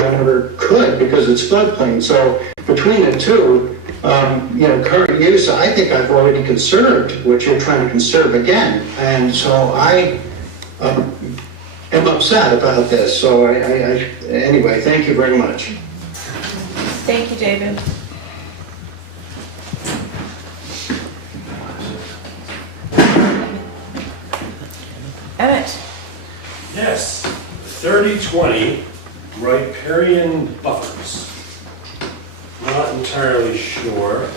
I never could because it's floodplain. So between the two, you know, current use, I think I've already conserved what you're trying to conserve again. And so I am upset about this. So anyway, thank you very much. Thank you, David. Emmett. Yes, 30-20 riparian buffers. Not entirely sure.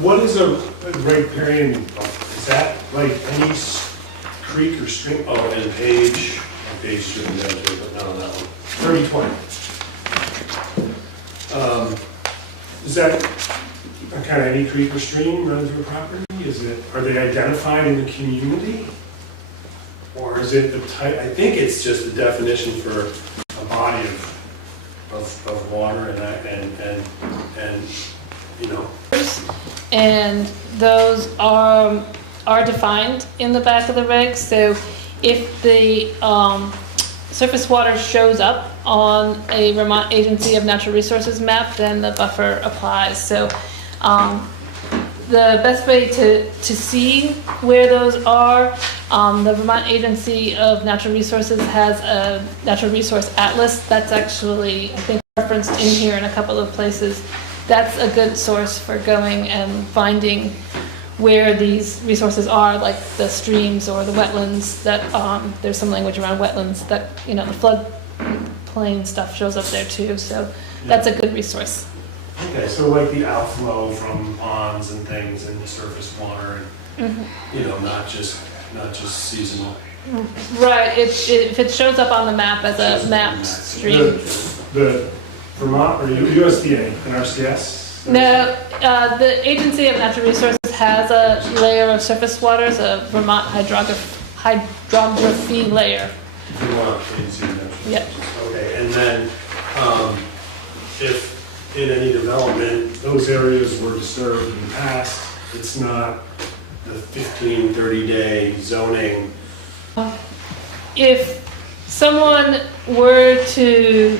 What is a riparian buffer? Is that like any creek or stream? Oh, and page should be there too, but not on that one. 30-20. Is that kind of any creek or stream running through a property? Are they identified in the community? Or is it the type? I think it's just the definition for a body of water and you know. And those are defined in the back of the regs. So if the surface water shows up on a Vermont Agency of Natural Resources map, then the buffer applies. So the best way to see where those are, the Vermont Agency of Natural Resources has a natural resource atlas that's actually, I think, referenced in here in a couple of places. That's a good source for going and finding where these resources are, like the streams or the wetlands. That there's some language around wetlands that, you know, the floodplain stuff shows up there too. So that's a good resource. Okay, so like the outflow from ponds and things and surface water, and you know, not just seasonal. Right. If it shows up on the map as a mapped stream. The Vermont or USDA and RCS? No, the Agency of Natural Resources has a layer of surface waters, a Vermont hydrography layer. Vermont Agency of Natural Resources. Yep. Okay, and then if in any development, those areas were disturbed in the past, it's not the 15, 30-day zoning. If someone were to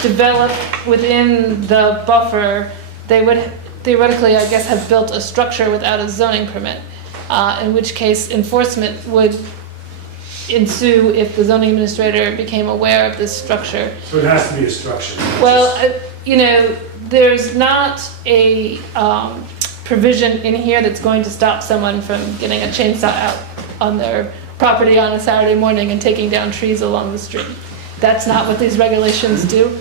develop within the buffer, they would theoretically, I guess, have built a structure without a zoning permit, in which case enforcement would ensue if the zoning administrator became aware of this structure. So it has to be a structure. Well, you know, there's not a provision in here that's going to stop someone from getting a chainsaw out on their property on a Saturday morning and taking down trees along the street. That's not what these regulations do.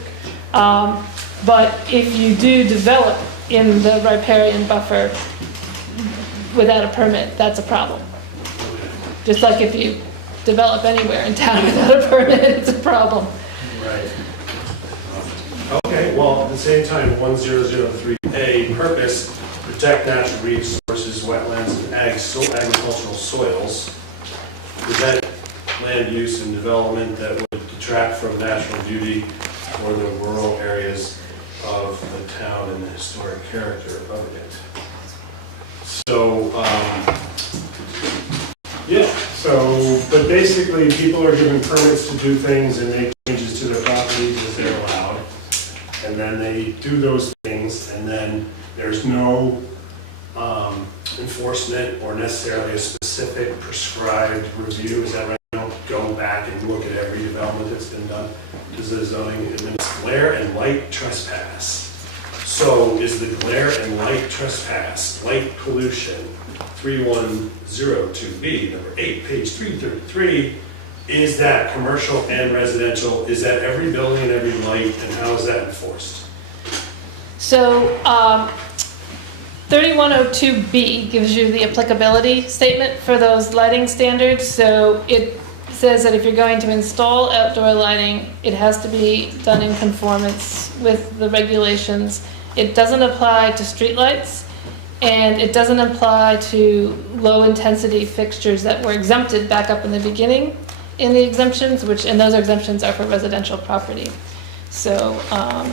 But if you do develop in the riparian buffer without a permit, that's a problem. Just like if you develop anywhere in town without a permit, it's a problem. Right. Okay, well, at the same time, 1003A, purpose, protect natural resources, wetlands, and agricultural soils. Prevent land use and development that would detract from natural beauty or the rural areas of the town and the historic character of it. So, yeah, so, but basically, people are given permits to do things and make changes to their properties as they're allowed. And then they do those things, and then there's no enforcement or necessarily a specific prescribed review. Is that right? You don't go back and look at every development that's been done. Does the zoning administer glare and light trespass? So is the glare and light trespass, light pollution, 3102B, number 8, page 333, is that commercial and residential? Is that every building and every light, and how is that enforced? So 3102B gives you the applicability statement for those lighting standards. So it says that if you're going to install outdoor lighting, it has to be done in conformance with the regulations. It doesn't apply to streetlights, and it doesn't apply to low-intensity fixtures that were exempted back up in the beginning in the exemptions, and those exemptions are for residential property. So,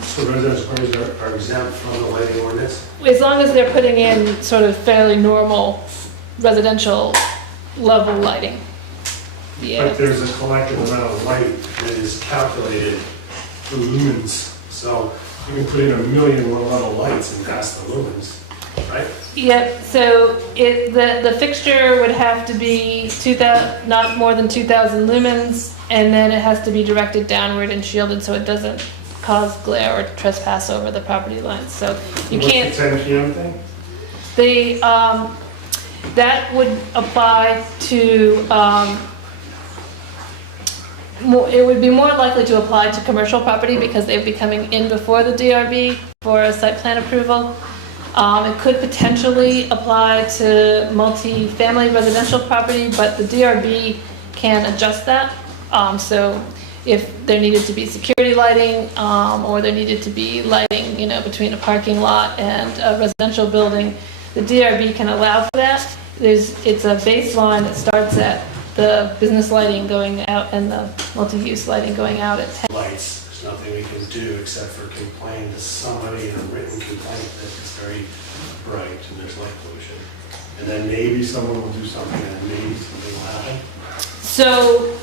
So residential properties are exempt from the lighting ordinance? as long as they're putting in sort of fairly normal residential level lighting. Yeah. But there's a collective amount of light that is calculated for lumens. So you can put in 1 million level lights and pass the lumens, right? Yep, so the fixture would have to be 2,000, not more than 2,000 lumens, and then it has to be directed downward and shielded so it doesn't cause glare or trespass over the property lines. So you can't. What's the 10 p.m. thing? That would apply to. It would be more likely to apply to commercial property because they'd be coming in before the DRB for a site plan approval. It could potentially apply to multi-family residential property, but the DRB can adjust that. So if there needed to be security lighting, or there needed to be lighting, between a parking lot and a residential building, the DRB can allow for that. It's a baseline that starts at the business lighting going out and the multi-use lighting going out at 10. Lights, there's nothing we can do except for complain to somebody in a written complaint that it's very bright and there's light pollution. And then maybe someone will do something and maybe something will happen. So,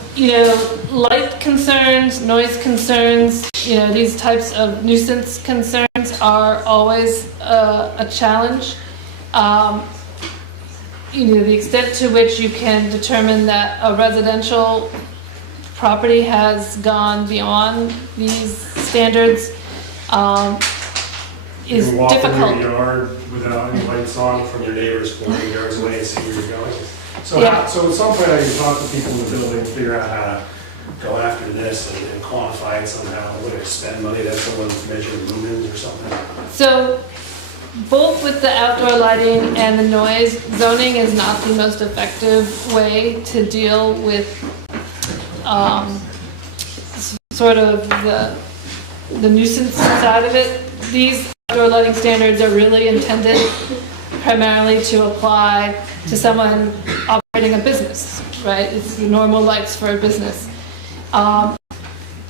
light concerns, noise concerns, these types of nuisance concerns are always a challenge. The extent to which you can determine that a residential property has gone beyond these standards is you can walk difficult. in your yard without any lights on from your neighbors 40 yards away and see where you're going. So, Yeah. so at some point I can talk to people in the building, figure out how to go after this and quantify it somehow. We're going to spend money to have someone measure lumens or something. So, both with the outdoor lighting and the noise, zoning is not the most effective way to deal with sort of the nuisance side of it. These outdoor lighting standards are really intended primarily to apply to someone operating a business, right? It's the normal lights for a business. A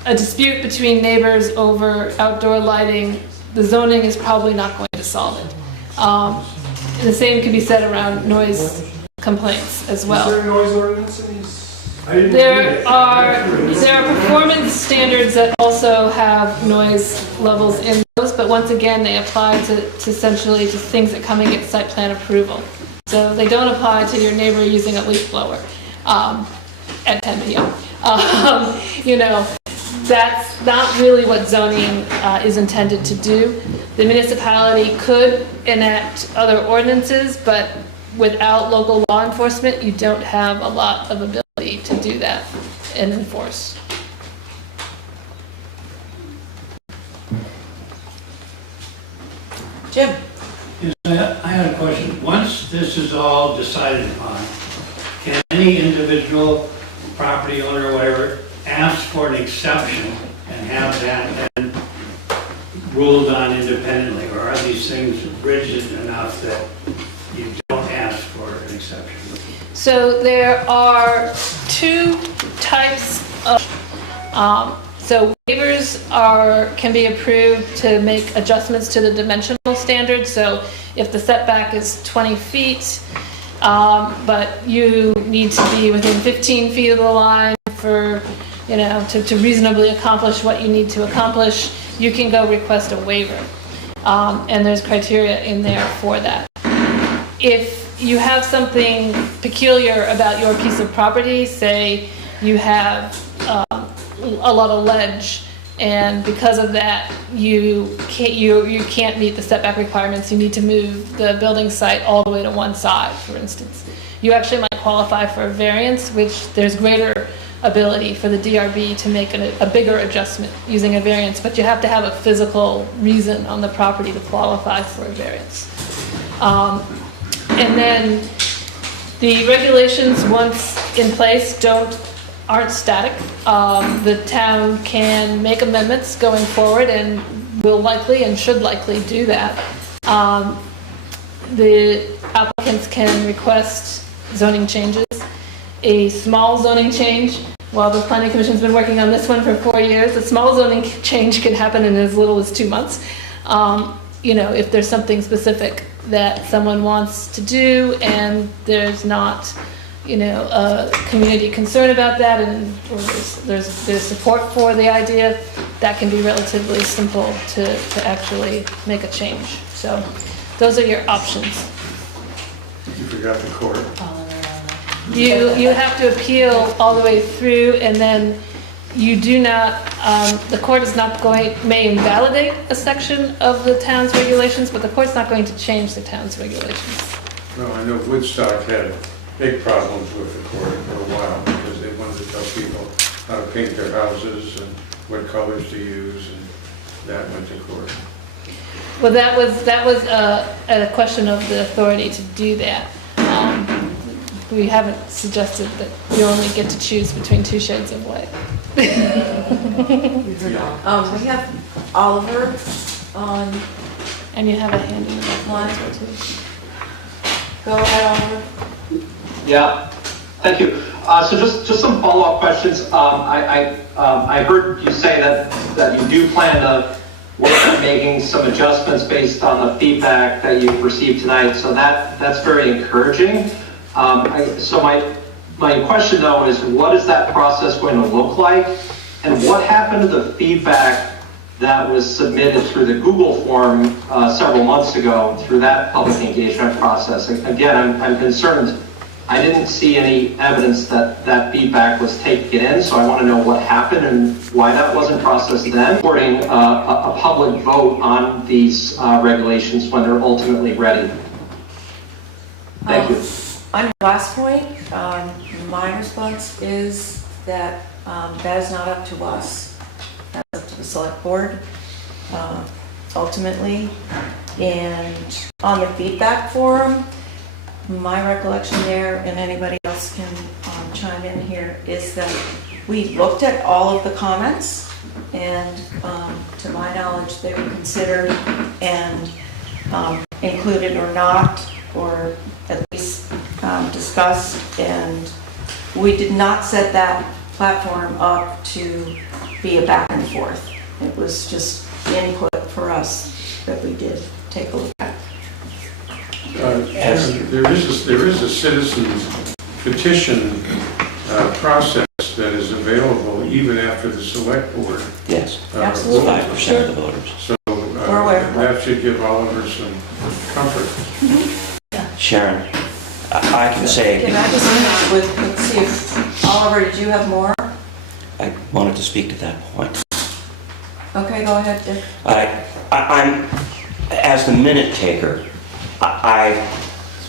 dispute between neighbors over outdoor lighting, the zoning is probably not going to solve it. The same could be said around noise complaints as well. Is there a noise ordinance in these? There are performance standards that also have noise levels in those, but once again, they apply to essentially to things that come and get site plan approval. So they don't apply to your neighbor using a leaf blower at 10 p.m. That's not really what zoning is intended to do. The municipality could enact other ordinances, but without local law enforcement, you don't have a lot of ability ability to do that and enforce. Jim? Yes, I had a question. Once this is all decided upon, can any individual property owner or whatever ask for an exception and have that then ruled on independently? Or are these things rigid enough that you don't ask for an exception? So there are two types of, so waivers can be approved to make adjustments to the dimensional standard. So if the setback is 20 feet, but you need to be within 15 feet of the line for, to reasonably accomplish what you need to accomplish, you can go request a waiver. And there's criteria in there for that. If you have something peculiar about your piece of property, say you have a lot of ledge, and because of that you can't meet the setback requirements, you need to move the building site all the way to one side, for instance. You actually might qualify for a variance, which there's greater ability for the DRB to make a bigger adjustment using a variance, but you have to have a physical reason on the property to qualify for a variance. And then the regulations, once in place, aren't static. The town can make amendments going forward and will likely and should likely do that. The applicants can request zoning changes. A small zoning change, while the Planning Commission's been working on this one for 4 years, a small zoning change can happen in as little as 2 months. If there's something specific that someone wants to do and there's not, a community concern about that, and or there's support for the idea, that can be relatively simple to actually make a change. So those are your options. You forgot the court. You have to appeal all the way through, and then you do not, the court is not may invalidate a section of the town's regulations, but the court's not going to change the town's regulations. No, I know Woodstock had big problems with the court for a while because they wanted to tell people how to paint their houses and what colors to use, and that went to court. Well, that was a question of the authority to do that. We haven't suggested that you only get to choose between 2 shades of white. We have Oliver on. And you have a hand in the back line too. Go ahead, Oliver. Yeah, thank you. So just some follow-up questions. I heard you say that you do plan to work on making some adjustments based on the feedback that you've received tonight. So that's very encouraging. So my question though is, what is that process going to look like? And what happened to the feedback that was submitted through the Google form several months ago through that public engagement process? Again, I'm concerned. I didn't see any evidence that feedback was taken in, so I want to know what happened and why that wasn't processed then. Supporting a public vote on these regulations when they're ultimately ready. Thank you. On your last point, my response is that that is not up to us. That's up to the select board, ultimately. And on the feedback forum, my recollection there, and anybody else can chime in here, is that we looked at all of the comments, and to my knowledge, they were considered and included or not, or at least discussed, and we did not set that platform up to be a back and forth. It was just input for us that we did take a look at. There is a citizens petition process that is available even after the select board. Yes. Absolutely. 5% of the voters. So that should give Oliver some comfort. Sharon, I can say, Can I just finish with, let's see if, Oliver, did you have more? I wanted to speak to that point. Okay, go ahead, Dick. I'm, as the minute taker, I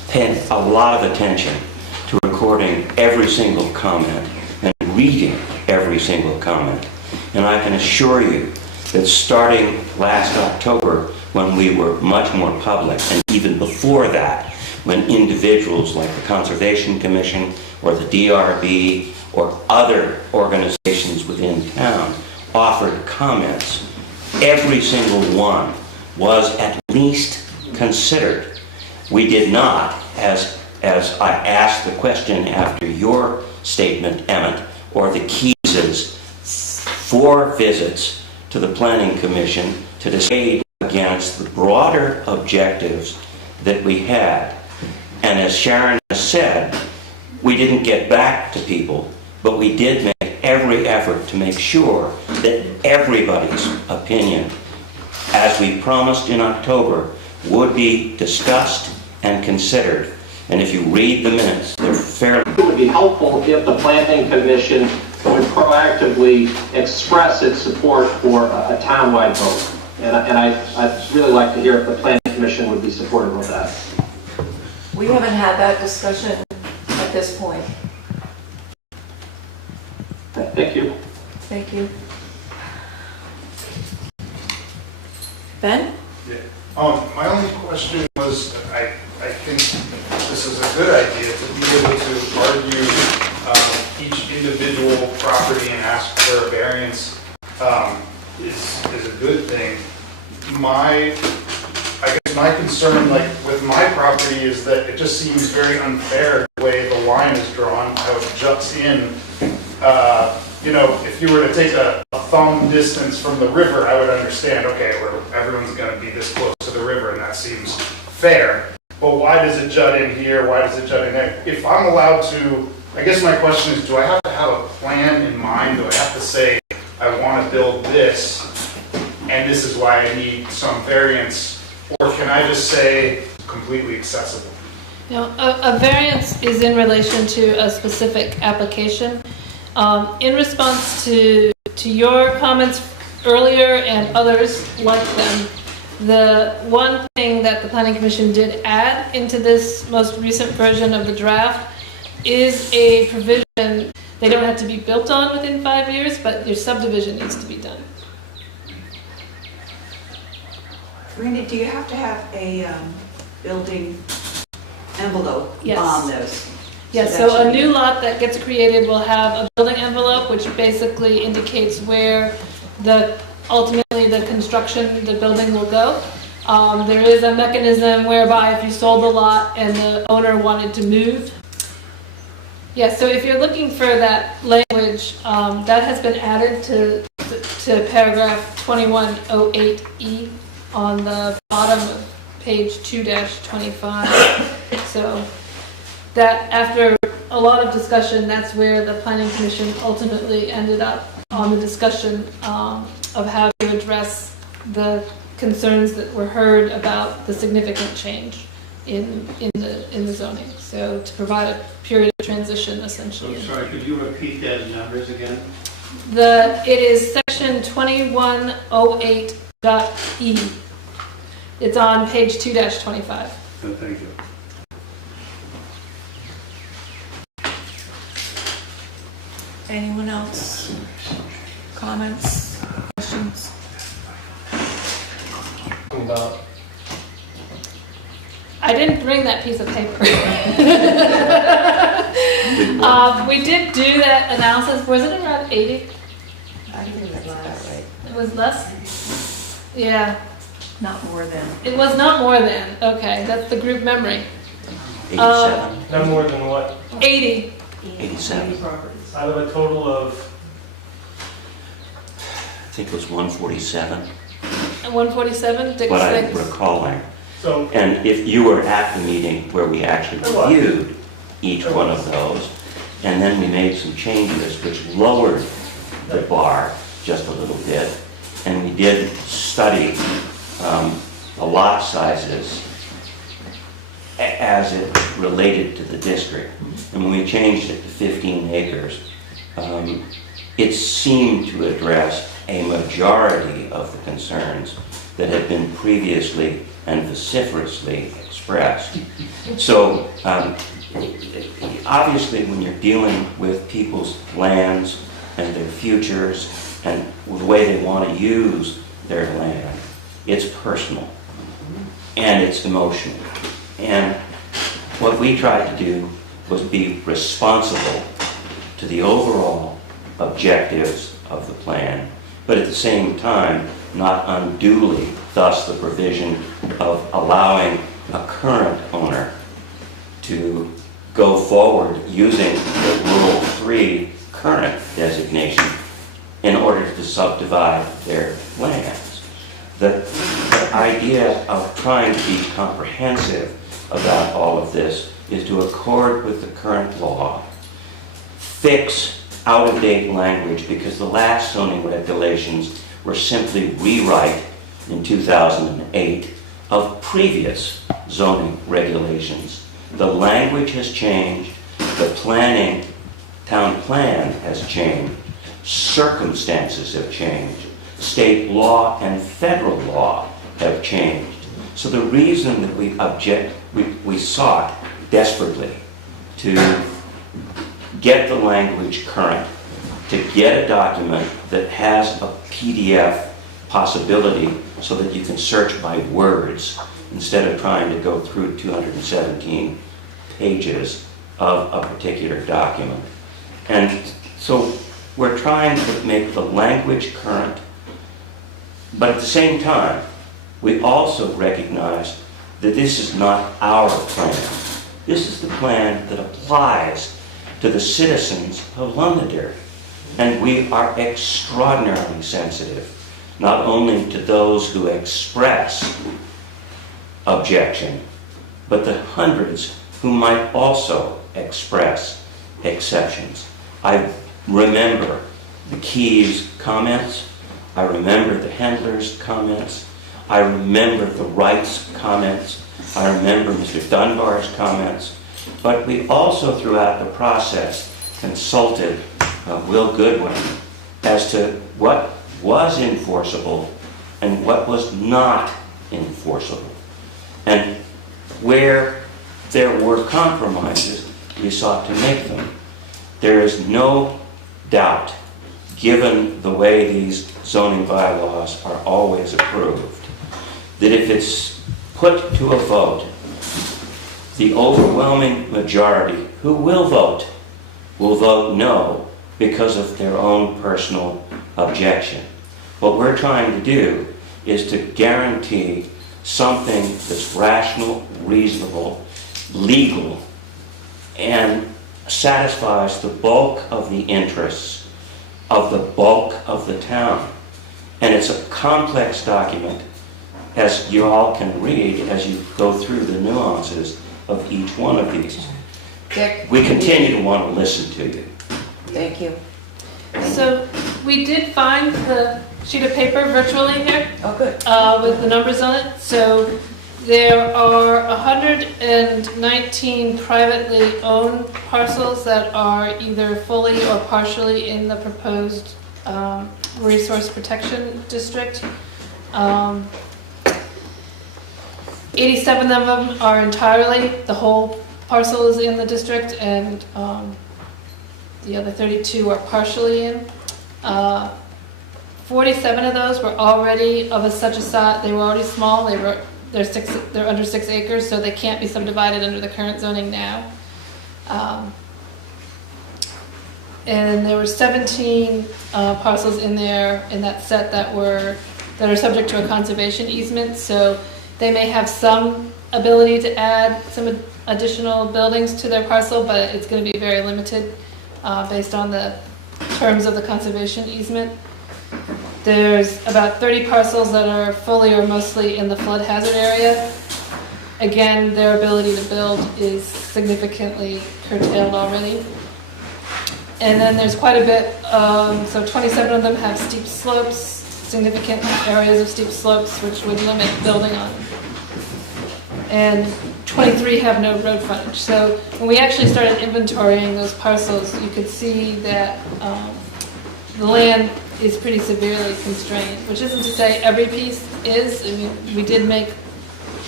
pay a lot of attention to recording every single comment and reading every single comment. And I can assure you that starting last October, when we were much more public, and even before that, when individuals like the Conservation Commission or the DRB or other organizations within town offered comments, every single one was at least considered. We did not, as I asked the question after your statement, Emmett, or the Keyses, 4 visits to the Planning Commission to decide against the broader objectives that we had. And as Sharon has said, we didn't get back to people, but we did make every effort to make sure that everybody's opinion, as we promised in October, would be discussed and considered. And if you read the minutes, they're fairly... It would be helpful if the Planning Commission would proactively express its support for a townwide vote. And I'd really like to hear if the Planning Commission would be supportive of that. We haven't had that discussion at this point. Thank you. Thank you. Ben? My only question was, I think this is a good idea to be able to argue each individual property and ask for a variance is a good thing. I guess my concern, like with my property, is that it just seems very unfair the way the line is drawn, how it juts in. You know, if you were to take a thumb distance from the river, I would understand, okay, where everyone's going to be this close to the river, and that seems fair. But why does it jut in here? Why does it jut in there? If I'm allowed to, I guess my question is, do I have to have a plan in mind? Do I have to say, I want to build this, and this is why I need some variance? Or can I just say completely accessible? You know, a variance is in relation to a specific application. In response to your comments earlier and others like them, the one thing that the Planning Commission did add into this most recent version of the draft is a provision. They don't have to be built on within 5 years, but your subdivision needs to be done. Randy, do you have to have a building envelope Yes. on those? Yes, so a new lot that gets created will have a building envelope, which basically indicates where ultimately the construction, the building will go. There is a mechanism whereby if you sold the lot and the owner wanted to move. Yeah, so if you're looking for that language, that has been added to paragraph 2108E on the bottom of page 2-25. So that after a lot of discussion, that's where the Planning Commission ultimately ended up on the discussion of how to address the concerns that were heard about the significant change in the zoning. So to provide a period of transition, essentially. I'm sorry, could you repeat those numbers again? It is section 2108.E. It's on page 2-25. Oh, thank you. Anyone else? Comments? Questions? I didn't bring that piece of paper. We did do that analysis. Was it around 80? I think that's about right. It was less? Yeah. Not more than. It was not more than. Okay, that's the group memory. 87. Not more than what? 80. 87. Out of a total of? I think it was 147. 147? Dick What I'm 6. recalling. So, And if you were at the meeting where we actually reviewed each one of those, and then we made some changes which lowered the bar just a little bit, and we did study the lot sizes as it related to the district. And when we changed it to 15 acres, it seemed to address a majority of the concerns that had been previously and vociferously expressed. So obviously when you're dealing with people's lands and their futures and the way they want to use their land, it's personal and it's emotional. And what we tried to do was be responsible to the overall objectives of the plan, but at the same time not unduly, thus the provision of allowing a current owner to go forward using the Rural 3 current designation in order to subdivide their lands. The idea of trying to be comprehensive about all of this is to accord with the current law, fix out-of-date language, because the last zoning regulations were simply rewrite in 2008 of previous zoning regulations. The language has changed, the planning, town plan has changed, circumstances have changed, state law and federal law have changed. So the reason that we sought desperately to get the language current, to get a document that has a PDF possibility so that you can search by words instead of trying to go through 217 pages of a particular document. And so we're trying to make the language current, but at the same time, we also recognize that this is not our plan. This is the plan that applies to the citizens of Londonderry. And we are extraordinarily sensitive, not only to those who express objection, but the hundreds who might also express exceptions. I remember the Keys comments. I remember the Handler's comments. I remember the Wright's comments. I remember Mr. Dunbar's comments. But we also, throughout the process, consulted Will Goodwin as to what was enforceable and what was not enforceable. And where there were compromises, we sought to make them. There is no doubt, given the way these zoning bylaws are always approved, that if it's put to a vote, the overwhelming majority who will vote no because of their own personal objection. What we're trying to do is to guarantee something that's rational, reasonable, legal, and satisfies the bulk of the interests of the bulk of the town. And it's a complex document, as you all can read as you go through the nuances of each one of these. Dick? We continue to want to listen to you. Thank you. So we did find the sheet of paper virtually here. Oh, good. With the numbers on it. So there are 119 privately owned parcels that are either fully or partially in the proposed resource protection district. 87 of them are entirely, the whole parcel is in the district, and the other 32 are partially in. 47 of those were already of such a size, they were already small, they're under 6 acres, so they can't be subdivided under the current zoning now. And there were 17 parcels in there in that set that are subject to a conservation easement, so they may have some ability to add some additional buildings to their parcel, but it's going to be very limited based on the terms of the conservation easement. There's about 30 parcels that are fully or mostly in the flood hazard area. Again, their ability to build is significantly curtailed already. And then there's quite a bit, so 27 of them have steep slopes, significant areas of steep slopes, which would limit building on. And 23 have no road frontage. So when we actually started inventorying those parcels, you could see that the land is pretty severely constrained, which isn't to say every piece is. I mean, we did make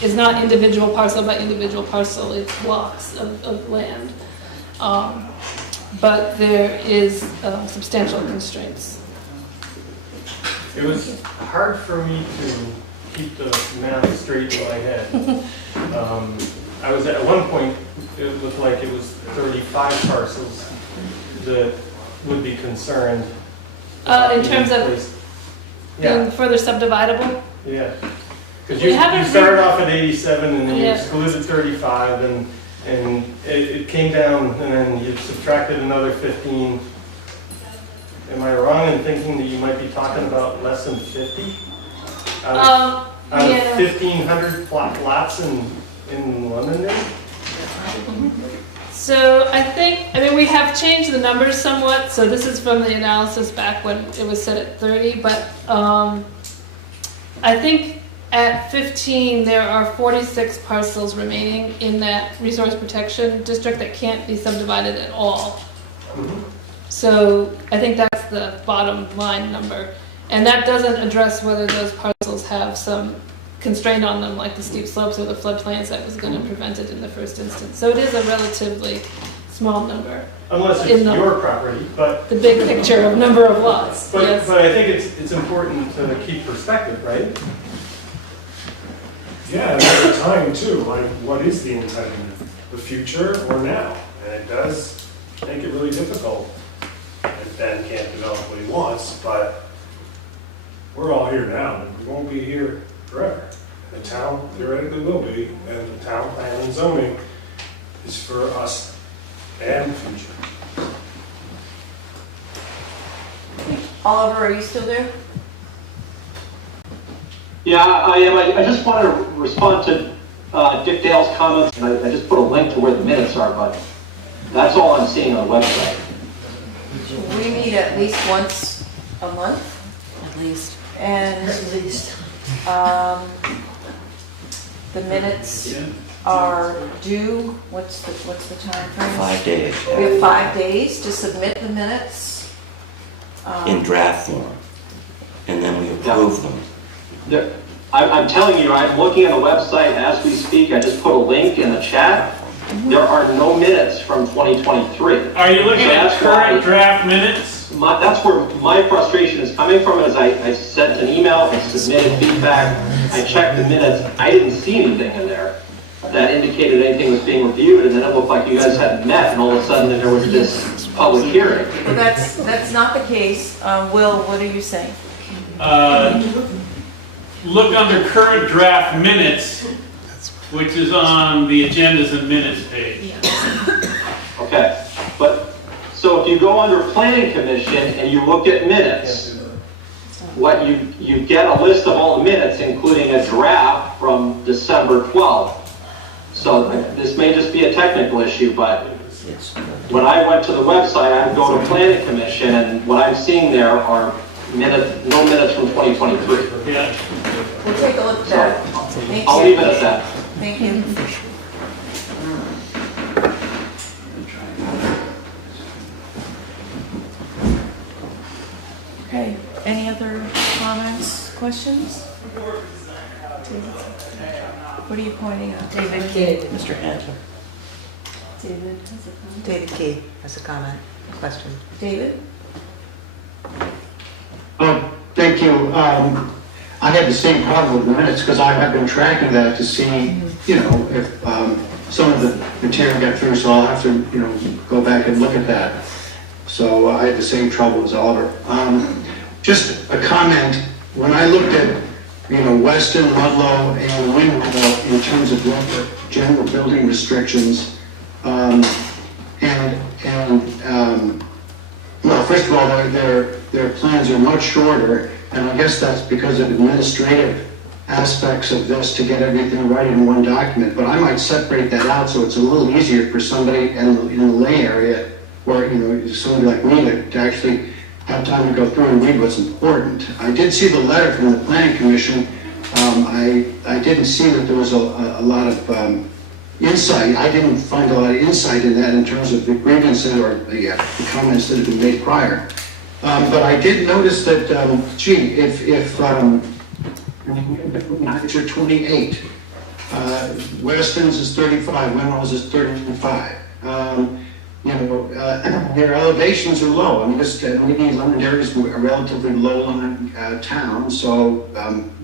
is not individual parcel by individual parcel, it's blocks of land. But there is substantial constraints. It was hard for me to keep the math straight in my head. I was at one point, it looked like it was 35 parcels that would be concerned. In terms of being further subdividable? Yeah. Because We you haven't started really- off at 87 and then you Yeah. excluded 35 and it came down and then you subtracted another 15. Am I wrong in thinking that you might be talking about less than 50? Out of Yeah. 1,500 lots in Londonderry? So I mean, we have changed the numbers somewhat, so this is from the analysis back when it was set at 30, but I think at 15, there are 46 parcels remaining in that resource protection district that can't be subdivided at all. So I think that's the bottom line number. And that doesn't address whether those parcels have some constraint on them, like the steep slopes or the floodplains that was going to prevent it in the first instance. So it is a relatively small number. Unless it's in the, your property, but... The big picture of number of lots, But, yes. but I think it's important to keep perspective, right? Yeah, and at the time too, like, what is the entitlement? The future or now? And it does make it really difficult. And Ben can't develop what he wants, but we're all here now, and we won't be here forever. The town theoretically will be, and the town plan and zoning is for us and the future. Oliver, are you still there? Yeah, I am. I just want to respond to Dick Dale's comments, and I just put a link to where the minutes are, but that's all I'm seeing on the website. We meet at least once a month. At least. And the minutes are due, what's the time frame? 5 days. We have 5 days to submit the minutes. In draft form. And then we approve them. I'm telling you, I'm looking at the website as we speak. I just put a link in the chat. There are no minutes from 2023. Are you looking at that's why- current draft minutes? That's where my frustration is coming from, is I sent an email, I submitted feedback, I checked the minutes, I didn't see anything in there that indicated anything was being reviewed, and then it looked like you guys hadn't met, and all of a sudden there was this public hearing. But that's not the case. Will, what are you saying? Look under current draft minutes, which is on the agendas and minutes page. Okay, but, so if you go under planning commission and you look at minutes, what you get a list of all the minutes, including a draft from December 12th. So this may just be a technical issue, but when I went to the website, I would go to planning commission, and what I'm seeing there are minutes, no minutes from 2023. Yeah. We'll take a look at that. Thank I'll you. leave it at that. Thank you. Okay, any other comments, questions? What are you pointing at? David Key. Mr. Handler. David has a comment. David Key has a comment, question. David? Thank you. I had the same problem with the minutes because I have been tracking that to see, you know, if some of the material got through, so I'll have to, you know, go back and look at that. So I had the same trouble as Oliver. Just a comment, when I looked at, you know, Weston, Ludlow, and Windwell in terms of general building restrictions, well, first of all, their plans are much shorter, and I guess that's because of administrative aspects of this to get everything right in one document. But I might separate that out so it's a little easier for somebody in the lay area, or, you know, somebody like me to actually have time to go through and read what's important. I did see the letter from the Planning Commission. I didn't see that there was a lot of insight. I didn't find a lot of insight in that in terms of the grievances or the comments that have been made prior. But I did notice that, gee, if picture 28, Weston's is 35, Winhall's is 35. Their elevations are low. I mean, Londonderry is a relatively low-lying town, so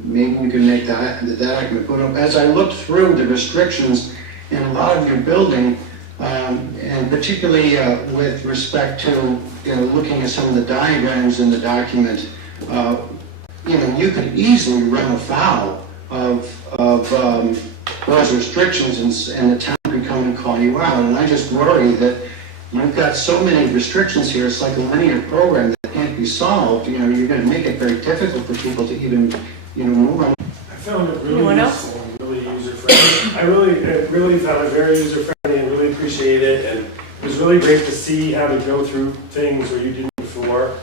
maybe we can make that I can put up. As I looked through the restrictions in a lot of your building, and particularly with respect to looking at some of the diagrams in the document, you could easily run afoul of those restrictions, and the town could come and call you out. And I just worry that you've got so many restrictions here. It's like a linear program that can't be solved. You're going to make it very difficult for people to even move on. I found it really useful and really user-friendly. I really found it very user-friendly and really appreciate it. And it was really great to see how to go through things where you didn't before.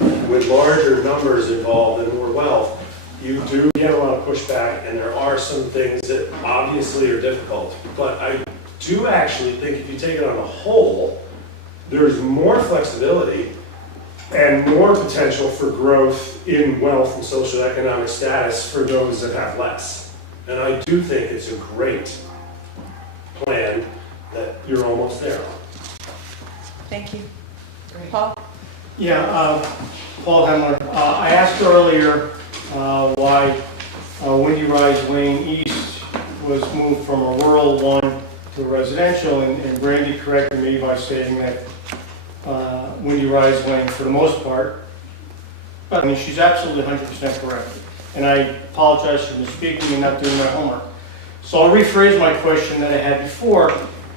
With larger numbers involved and more wealth, you do get a lot of pushback, and there are some things that obviously are difficult. But I do actually think if you take it on the whole, there's more flexibility and more potential for growth in wealth and socioeconomic status for those that have less. And I do think it's a great plan that you're almost there on. Thank you. Paul? Yeah, Paul Hemler. I asked earlier why Windy Rise Lane East was moved from a rural one to a residential, and Brandy corrected me by stating that Windy Rise Lane, for the most part, I mean, she's absolutely 100% correct. And I apologize for misspeaking and not doing my homework. So I'll rephrase my question that I had before,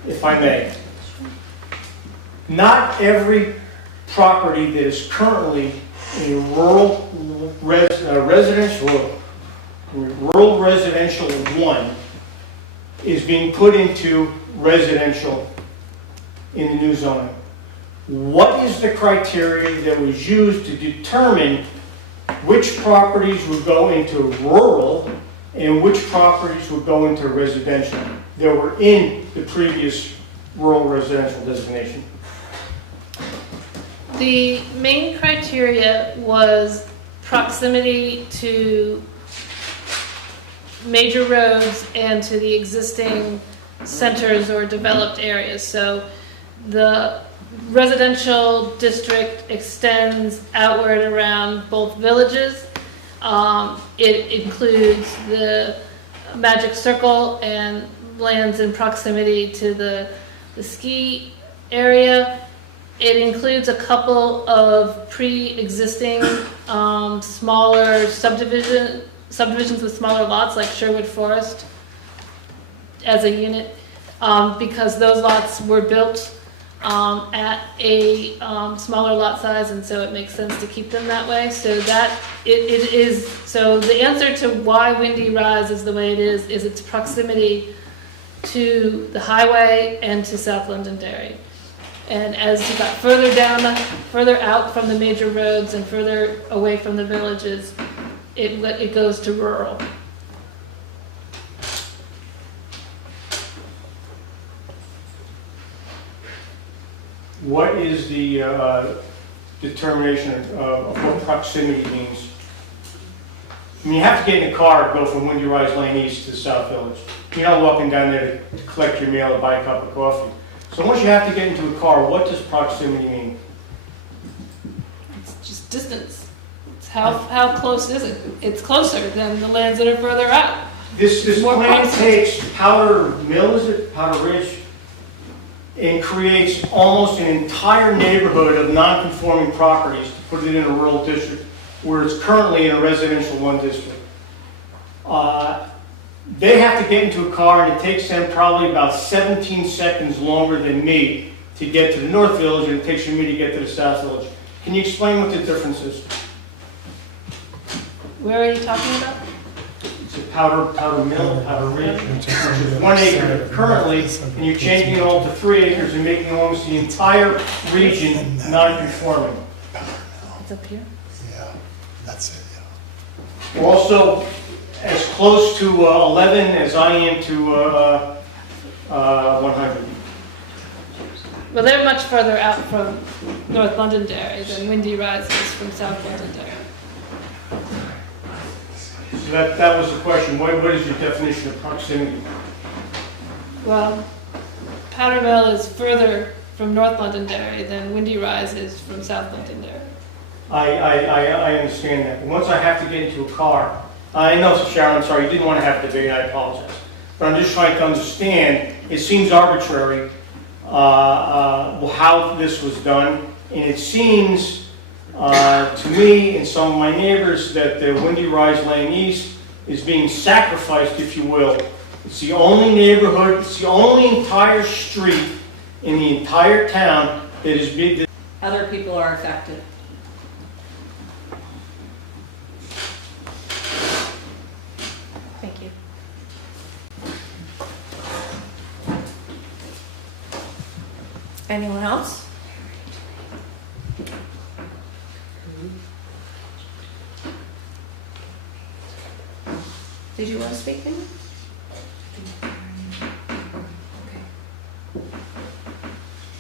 if I may. Not every property that is currently a rural residential 1 is being put into residential in the new zoning. What is the criteria that was used to determine which properties would go into rural and which properties would go into residential that were in the previous rural residential designation? The main criteria was proximity to major roads and to the existing centers or developed areas. So the residential district extends outward around both villages. It includes the Magic Circle and lands in proximity to the ski area. It includes a couple of pre-existing smaller subdivisions with smaller lots, like Sherwood Forest, as a unit, because those lots were built at a smaller lot size, and so it makes sense to keep them that way. So that it is. So the answer to why Windy Rise is the way it is its proximity to the highway and to South Londonderry. And as you got further out from the major roads and further away from the villages, it goes to rural. What is the determination of what proximity means? I mean, you have to get in a car to go from Windy Rise Lane East to the South Village. You're not walking down there to collect your mail or buy a cup of coffee. So once you have to get into a car, what does proximity mean? It's just distance. It's how close is it? It's closer than the lands that are further out. This plan takes Powder Mill, is it? Powder Ridge, and creates almost an entire neighborhood of non-conforming properties to put it in a rural district where it's currently in a residential 1 district. They have to get into a car, and it takes them probably about 17 seconds longer than me to get to the North Village, and it takes me to get to the South Village. Can you explain what the difference is? Where are you talking about? It's a Powder Mill, Powder Ridge, which is 1 acre currently, and you're changing it all to 3 acres and making almost the entire region non-conforming. It's up here. Yeah, that's it, yeah. We're also as close to 11 as I am to 100. Well, they're much further out from North Londonderry than Windy Rise is from South Londonderry. So that was the question. What is your definition of proximity? Well, Powder Mill is further from North Londonderry than Windy Rise is from South Londonderry. I understand that. But once I have to get into a car, I know, Sharon, I'm sorry, you didn't want to have the debate, I apologize. But I'm just trying to understand, it seems arbitrary how this was done. And it seems to me and some of my neighbors that the Windy Rise Lane East is being sacrificed, if you will. It's the only neighborhood, it's the only entire street in the entire town that is big. Other people are affected. Thank you. Anyone else? Did you want to speak? Amy?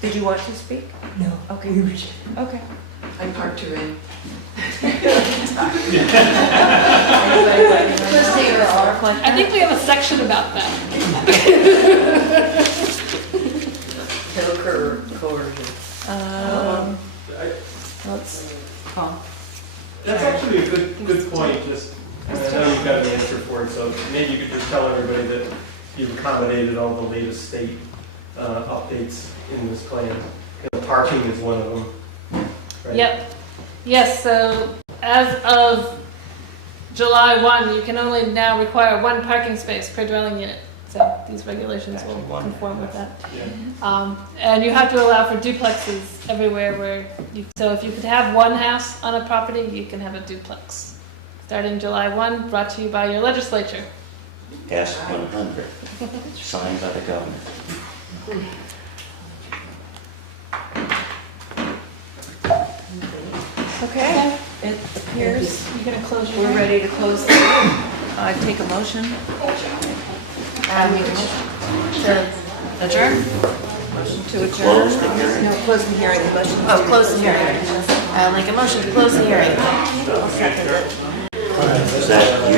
Did you want to speak? No. Okay. Okay. I parked her in. I think we have a section about that. Coercion. Let's. That's actually a good point, just, I know you've got an answer for it, so maybe you could just tell everybody that you've accommodated all the latest state updates in this plan. Parking is one of them, right? Yep. Yes, so as of July 1, you can only now require 1 parking space per dwelling unit. So these regulations will conform with that. And you have to allow for duplexes everywhere so if you could have 1 house on a property, you can have a duplex. Starting July 1, brought to you by your legislature. S 100, signed by the governor. Okay. It appears You're going to close your we're hearing? ready to close the meeting. I take a motion. To adjourn? Motion to adjourn. Close the hearing. No, close the hearing. The motion. Oh, close the hearing. I'll make a motion to close the hearing. Is that you?